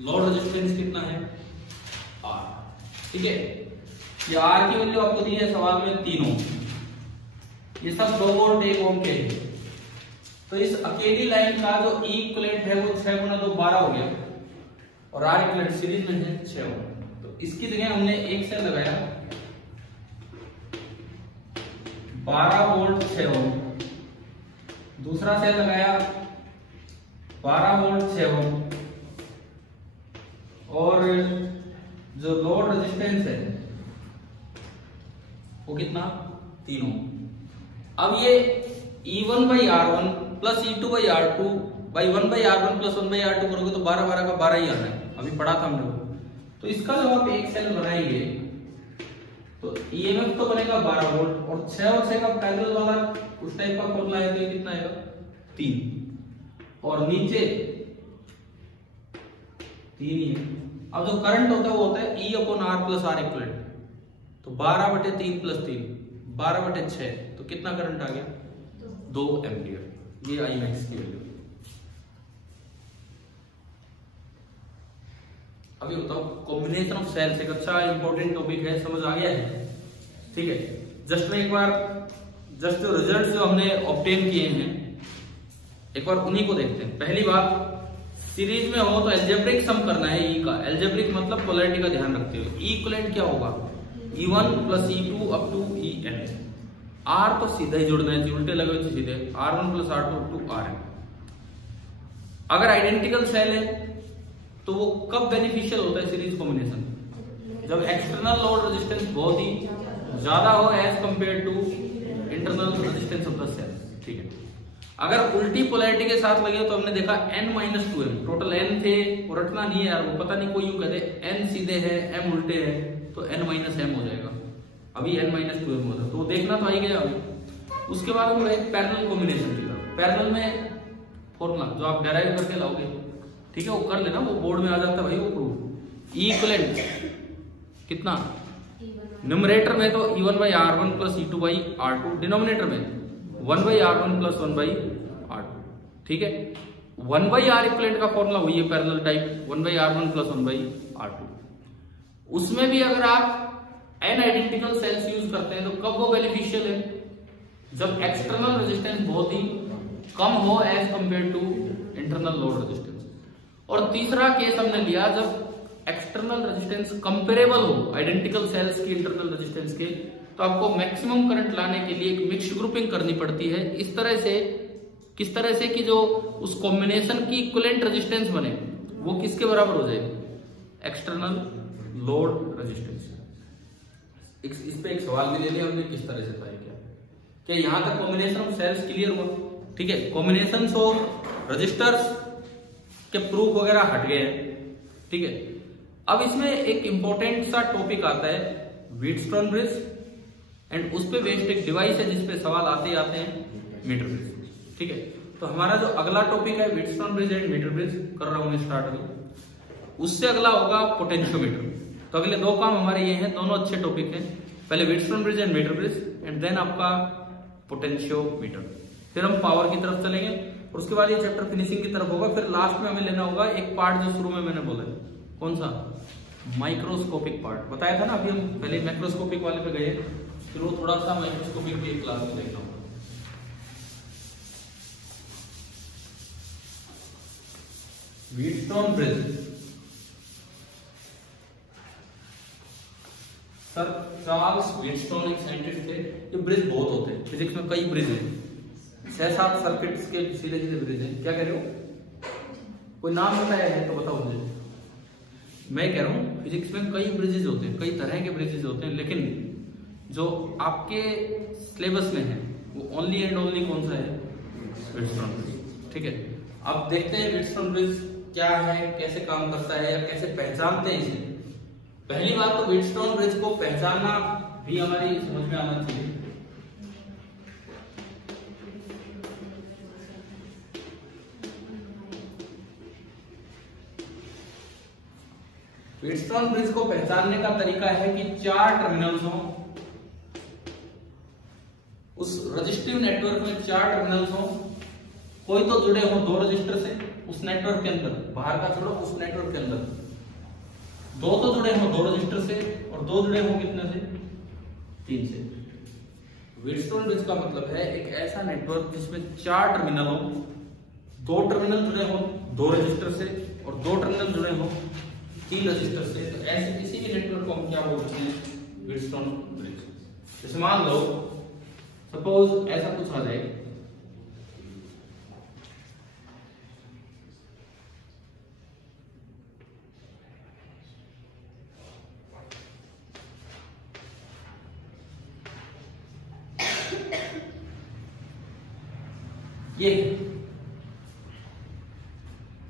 लोड रेजिस्टेंस कितना है R, ठीक है। ये R की वैल्यू आपको दी है सवाल में 3 ओम, ये सब 2 वोल्ट 1 ओम के हैं, तो इस अकेली लाइन का जो E इक्विवेलेंट है वो 6 गुना 2 12 हो गया, और R इक्विवेलेंट सीरीज में है 6 ओम, तो इसकी जगह हमने एक सेल लगाया 12 वोल्ट 6 ओम, दूसरा सेल लगाया 12 वोल्ट 6 ओम, और जो लोड रेजिस्टेंस है वो कितना 3 ओम। अब ये E1/R1 plus E2/R2 by 1/R1 plus 1/R2 करोगे तो 12 12 का 12 ही आना है, अभी पढ़ा था हम लोग। तो इसका जब आप एक सेल बनाएंगे तो ईएमएफ तो बनेगा 12 वोल्ट, और 6 और 6 का पैरेलल वाला उस टाइप का फॉर्मूला है, तो ये कितना आएगा 3, और नीचे 3 ही है। अब जो करंट होता है वो होता है E upon R plus R equivalent, तो 12/3 प्लस 3 12/6, तो कितना करंट आ गया 2 एम्पियर, ये आई मैक्स की वैल्यू। अभी बताओ कॉम्बिनेशन ऑफ सेल्स एक अच्छा इंपॉर्टेंट टॉपिक है, समझ आ गया है, ठीक है। जस्ट में एक बार जस्ट जो रिजल्ट जो हमने ऑब्टेन किए हैं एक बार उन्हीं को देखते हैं। पहली बात, सीरीज में हो तो एल्जेब्रिक सम करना है ई का, एल्जेब्रिक मतलब पोलैरिटी का ध्यान रखते हुए। ई इक्विवेलेंट क्या होगा E1 plus E2 up to En, R तो सीधा ही जुड़ना है, उल्टे लगे तो सीधे R1 plus R2 up to Rn। अगर आइडेंटिकल सेल है तो वो कब बेनिफिशियल होता है सीरीज कॉम्बिनेशन, जब एक्सटर्नल लोड रेजिस्टेंस बहुत ही ज्यादा हो as compared to internal resistance of the cell, ठीक है। अगर उल्टी पोलैरिटी के साथ लगे तो हमने देखा n-2m, टोटल n थे, और रटना नहीं है यार, वो पता नहीं कोई यूं कहते n सीधे है m उल्टे है तो n-m हो जाएगा, अभी n-2m होता, तो देखना तो आई गया अभी। उसके बाद हम एक पैरेलल कॉम्बिनेशन की तरफ, पैरेलल में फॉर्मूला जो आप डेराइव करके लाओगे, ठीक है, वो कर लेना, वो बोर्ड में आ जाता है भाई वो प्रूफ। ई इक्विवेलेंट कितना न्यूमरेटर में तो E1/R1 प्लस E2/R2, डिनोमिनेटर में 1/R1 प्लस 1/R2, ठीक है। 1/R इक्विवेलेंट का फॉर्मूला वही है parallel type, 1/R1 plus 1/R2। उसमें भी अगर आप एन आइडेंटिकल सेल्स यूज करते हैं तो कब वो बेनिफिशियल है, जब एक्सटर्नल रेजिस्टेंस बहुत ही कम हो as compared to internal load resistance. और तीसरा केस हमने लिया जब एक्सटर्नल रेजिस्टेंस कंपेरेबल हो आइडेंटिकल सेल्स की इंटरनल रेजिस्टेंस के, तो आपको मैक्सिमम करंट लाने के लिए एक मिक्स ग्रुपिंग करनी पड़ती है इस तरह से, किस तरह से कि जो उस कॉम्बिनेशन की इक्विवेलेंट रेजिस्टेंस बने वो किसके बराबर हो जाए, एक्सटर्नल लोड रेजिस्टेंस। इस पे एक सवाल भी ले लिया हमने, किस तरह से था क्या यहां तक कॉम्बिनेशन ऑफ सेल्स क्लियर हुआ, ठीक है। कॉम्बिनेशन ऑफ रजिस्टर्स के प्रूफ वगैरह हट गए हैं, ठीक है। अब इसमें एक इंपॉर्टेंट सा टॉपिक आता है व्हीटस्टोन ब्रिज, एंड उस पे बेस्ड एक डिवाइस है जिसपे सवाल आते ही आते हैं, मीटर ब्रिज। ठीक है, तो हमारा जो अगला टॉपिक है Wheatstone bridge and metre bridge कर रहा हूं मैं स्टार्ट अभी। उससे अगला होगा पोटेंशियोमीटर। तो अगले दो काम हमारे ये हैं, दोनों अच्छे टॉपिक हैं, पहले Wheatstone bridge and metre bridge, and then आपका पोटेंशियोमीटर। फिर हम पावर की तरफ चलेंगे और उसके बाद ये चैप्टर फिनिशिंग की तरफ होगा। फिर लास्ट में हमें लेना होगा एक पार्ट जो शुरू में मैंने बोला, कौन सा, माइक्रोस्कोपिक पार्ट बताया था ना अभी। हम पहले मैक्रोस्कोपिक वाले पे गए, फिर वो थोड़ा सा माइक्रोस्कोपिक भी एक क्लास में देखना होगा। Wheatstone bridge, sir Charles Wheatstone एक साइंटिस्ट थे। ये ब्रिज बहुत होते हैं फिजिक्स में, कई ब्रिज हैं, 6-7 सर्किट्स के सीधे सीधे ब्रिज हैं। क्या कह रहे हो, कोई नाम बताया है तो बताओ मुझे। मैं कह रहा हूँ फिजिक्स में कई ब्रिजेस होते हैं, कई तरह के ब्रिजेस होते हैं, लेकिन जो आपके सिलेबस में है वो ओनली एंड ओनली कौन सा है, व्हीटस्टोन ब्रिज। ठीक है, अब देखते हैं व्हीटस्टोन ब्रिज क्या है, कैसे काम करता है, या कैसे पहचानते हैं इसे। पहली बात तो व्हीटस्टोन ब्रिज को पहचानना भी हमारी समझ में आना चाहिए। व्हीटस्टोन ब्रिज को पहचानने का तरीका है कि 4 टर्मिनल्स हों, उस रजिस्टिव नेटवर्क में 4 टर्मिनल्स हों, कोई तो जुड़े हो 2 रजिस्टर से उस नेटवर्क के अंदर, बाहर का छोड़ो उस नेटवर्क के अंदर 2 तो जुड़े हो 2 रजिस्टर से, और 2 जुड़े हो कितने से, 3 से। व्हीटस्टोन ब्रिज का मतलब है एक ऐसा नेटवर्क जिसमें 4 टर्मिनल हो, 2 टर्मिनल जुड़े हो 2 रजिस्टर से, और 2 टर्मिनल जुड़े हो 3 रजिस्टर से। तो ऐसे किसी भी नेटवर्क को हम क्या बोलते हैं, व्हीटस्टोन ब्रिज। जैसे मान लो सपोज ऐसा कुछ आ जाए, ये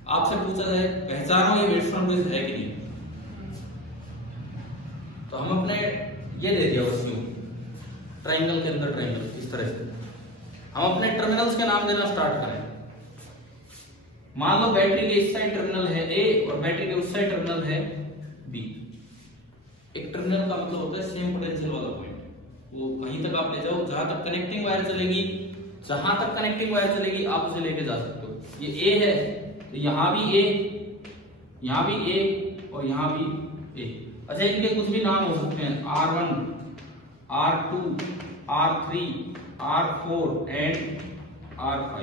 आपसे पूछा जाए पहचानो ये व्हीटस्टोन ब्रिज है कि नहीं, तो हम अपने ये दे दिया उसमें ट्रायंगल के अंदर ट्रायंगल, इस तरह से हम अपने टर्मिनल्स के नाम देना स्टार्ट करें। मान लो बैटरी के इस साइड टर्मिनल है A और बैटरी के उस साइड टर्मिनल है B। एक टर्मिनल का मतलब होता है सेम पोटेंशियल वाला पॉइंट, वो वहीं तक आप ले जाओ जहां तक कनेक्टिंग वायर चलेगी, जहां तक कनेक्टिंग वायर चलेगी आप उसे लेके जा सकते हो। ये A है तो यहां भी A, यहां भी A और यहां भी A। अच्छा, इनके कुछ भी नाम हो सकते हैं, R1, R2, R3, R4 and R5।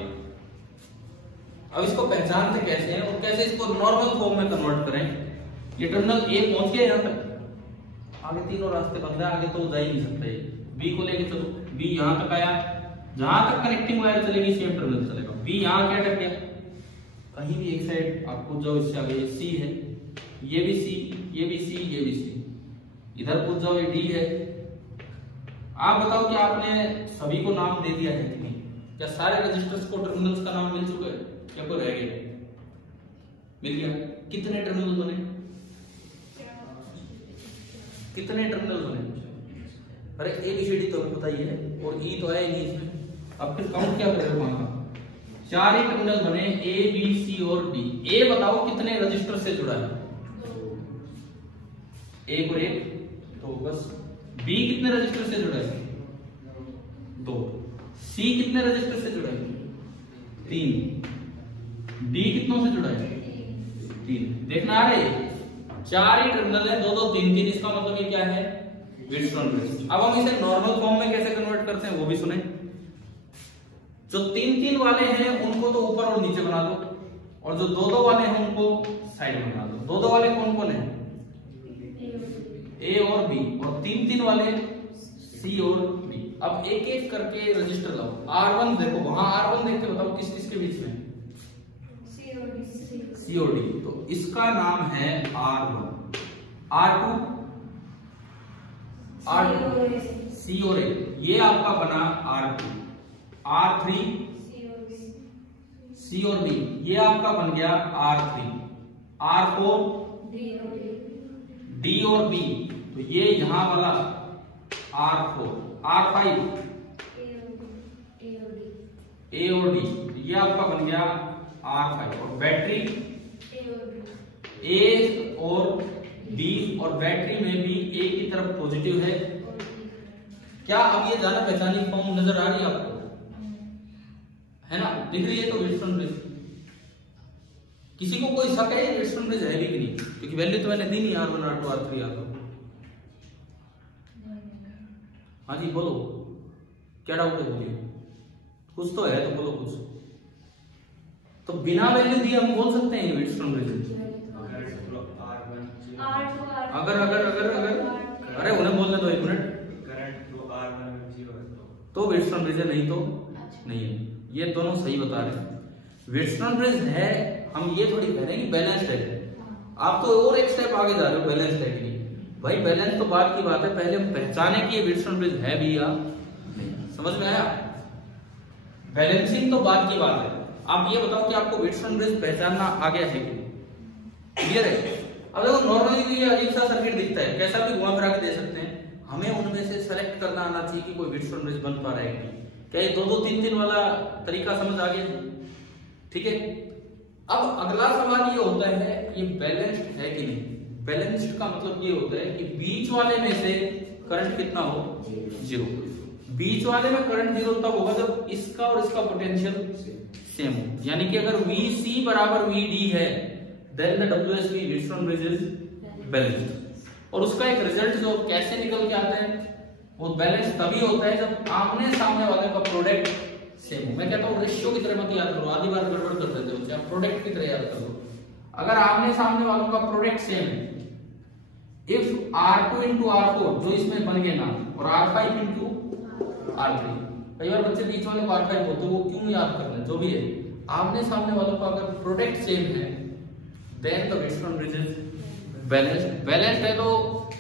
अब इसको पहचानते कैसे हैं और कैसे इसको नॉर्मल फॉर्म में कन्वर्ट करें। ये टर्मिनल A पहुंच गया यहां तक, आगे तीनों रास्ते बंद है, आगे तो जा ही नहीं सकते। B को लेके चलो, B यहां तक आया, जहां तक कनेक्टिंग वायर चलेगी सेम टर्मिनल चलेगा। B यहां क्या अटक गया, कहीं भी एक साइड आप कूद जाओ, इससे आगे C है, ये भी C, ये भी C, ये भी C, इधर कूद जाओ, ये D है। आप बताओ कि आपने सभी को नाम दे दिया है कि नहीं? क्या सारे रजिस्टर्स को टर्मिनल्स का नाम मिल चुका है, क्या कोई रह गया? मिल गया। कितने टर्मिनल बने, कितने टर्मिनल बने? अरे ABCD तो पता ही है, और E तो है ही नहीं इसमें। अब फिर काउंट क्या करोगे वहां का? 4 ही टर्मिनल बने, A, B, C और D। A बताओ कितने रजिस्टर से जुड़ा है? 1 और 1 तो बस। B कितने रजिस्टर से जुड़ा है? 2। C कितने रजिस्टर से जुड़ा है? 3। D कितनों से जुड़ा है? 3। देखना आ रहा है, 4 ही टर्मिनल है, 2 2 3 3। इसका मतलब ये क्या है, व्हीटस्टोन ब्रिज। अब हम इसे नॉर्मल फॉर्म में कैसे कन्वर्ट करते हैं वो भी सुने। जो 3 3 वाले हैं उनको तो ऊपर और नीचे बना दो, और जो 2 2 वाले हैं उनको साइड में बना दो। 2 2 वाले कौन कौन है? A और B, और 3 3 वाले C और D। अब एक एक करके रजिस्टर लाओ। R1 देखो, वहां R1 देख के बताओ किस किसके बीच में? C और D। तो इसका नाम है R1। R2 C और A, ये आपका बना R2। R3 C और B, ये आपका बन गया R3। R4 डी और बी, तो ये यहां वाला R4, R5 ए और डी, तो ये आपका बन गया R5। और बैटरी ए और बी, और बैटरी में भी ए की तरफ पॉजिटिव है। क्या अब ये जाना पहचानी फॉर्म नजर आ रही है आपको, है ना, दिख रही है? तो व्हीटस्टोन ब्रिज, किसी को कोई शक है व्हीटस्टोन ब्रिज है भी कि नहीं? क्योंकि वैल्यू तो मैंने दी नहीं, R1 R2 R3 R4। हाँ जी बोलो, क्या डाउट है? बोलिए, कुछ तो है तो बोलो कुछ। तो बिना वैल्यू दिए हम बोल सकते हैं व्हीटस्टोन ब्रिज। अगर अगर अगर अगर अरे उन्हें बोलने दो 1 मिनट। तो व्हीटस्टोन ब्रिज है, नहीं तो नहीं है। ये दोनों सही बता रहे हैं। व्हीटस्टोन ब्रिज है, हम ये थोड़ी कह रहे हैं कि बैलेंस्ड है। आप तो और एक स्टेप आगे जा रहे हो, बैलेंस्ड है कि नहीं। भाई बैलेंस तो बात की बात है, पहले हम पहचाने कि ये व्हीटस्टोन ब्रिज है भी या नहीं। समझ में आया? बैलेंसिंग तो बात की बात है। आप ये बताओ कि आपको व्हीटस्टोन ब्रिज पहचानना आ गया है कि नहीं? क्लियर है? अब देखो नॉर्मली ये अजीब सा सर्किट दिखता है, कैसा भी घुमा फिरा के दे सकते हैं। हमें उनमें से सेलेक्ट करना आना चाहिए कि कोई व्हीटस्टोन ब्रिज बन पा रहा है कि नहीं। क्या ये 2-2 3-3 वाला तरीका समझ आ गया? ठीक है। अब अगला सवाल ये होता है, ये बैलेंस्ड है कि नहीं। बैलेंस्ड का मतलब ये होता है कि बीच वाले में से करंट कितना हो, 0। बीच वाले में करंट 0 तब होगा जब इसका और इसका पोटेंशियल सेम हो। यानी कि अगर VC बराबर VD है, then the WSB Wheatstone bridge is balanced. और उसका एक रिजल्ट जो कैसे निकल के आता है, वो बैलेंस तभी होता है जब आमने सामने वाले का प्रोडक्ट सेम हो। मैं कहता हूँ रेशियो की तरह मत याद करो, आधी बार गड़बड़ कर देते हो, आप प्रोडक्ट की तरह याद करो। अगर आमने सामने वालों का प्रोडक्ट सेम है, इफ R2 into R4 जो इसमें बन गए ना, और R5 into R3, कई बार बच्चे बीच वाले को R5 बोलते, वो क्यों याद करना, जो भी है आमने सामने वालों का अगर प्रोडक्ट सेम है, then the Wheatstone bridge is balanced. Balanced है तो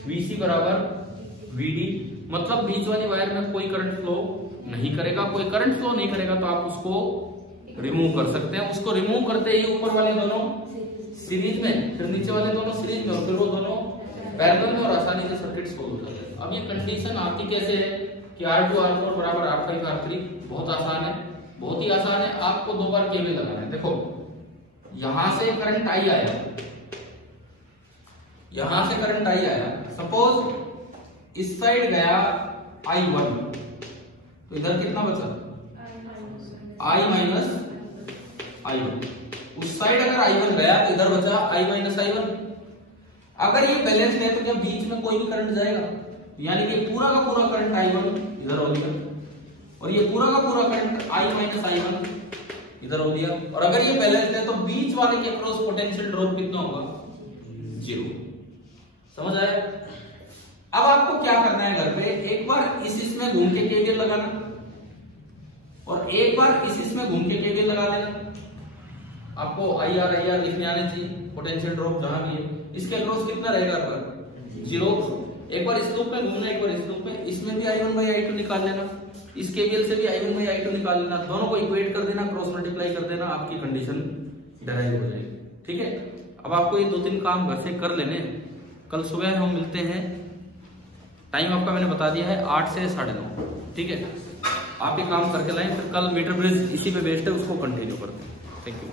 VC बराबर VD, मतलब बीच वाली वायर में कोई करंट फ्लो नहीं करेगा। कोई करंट फ्लो नहीं करेगा तो आप उसको रिमूव कर सकते हैं। उसको रिमूव करते ही ऊपर वाले दोनों सीरीज में, फिर नीचे वाले दोनों सीरीज में, और फिर वो दोनों पैरेलल में, और आसानी से सर्किट सोल्व हो जाते हैं। अब ये कंडीशन आती कैसे है कि R2 R4 बराबर R5 R3, बहुत आसान है, बहुत ही आसान है। आपको 2 बार केवीएल लगाना है। देखो यहां से करंट I आया, यहां से करंट I आया, सपोज इस साइड गया I1, तो इधर कितना बचा, I माइनस I1। उस साइड अगर I1 गया तो इधर बचा I माइनस I1। अगर ये बैलेंस्ड है तो क्या बीच में कोई भी करंट जाएगा? यानी कि पूरा का पूरा करंट I1 इधर हो गया, और ये पूरा का पूरा करंट I माइनस I1 इधर हो गया। और अगर ये बैलेंस्ड है तो बीच वाले के अक्रॉस पोटेंशियल ड्रॉप कितना होगा, 0। समझ आया? अब आपको क्या करना है घर पे, एक बार इसमें घूम के केवीएल लगाना, और एक बार इसमें घूम के केवीएल लगा देना। आपको IR लिखने आने चाहिए, पोटेंशियल ड्रॉप जहां भी है, इसके अक्रॉस कितना रहेगा, 0। एक बार इस लूप में घूमना, एक बार इस लूप में, इसमें भी I1/I2 निकाल लेना, इस केवीएल से भी I1/I2 निकाल लेना, दोनों को इक्वेट कर देना, क्रॉस मल्टीप्लाई कर देना, आपकी कंडीशन डिराइव हो जाएगी। ठीक है। अब आपको ये 2-3 काम घर से कर लेने, कल सुबह हम मिलते हैं। टाइम आपका मैंने बता दिया है 8 से 9:30। ठीक है, आप ये काम करके लाएं, फिर कल मीटर ब्रिज इसी पे बेस्ड है, उसको कंटिन्यू करते हैं। Thank you.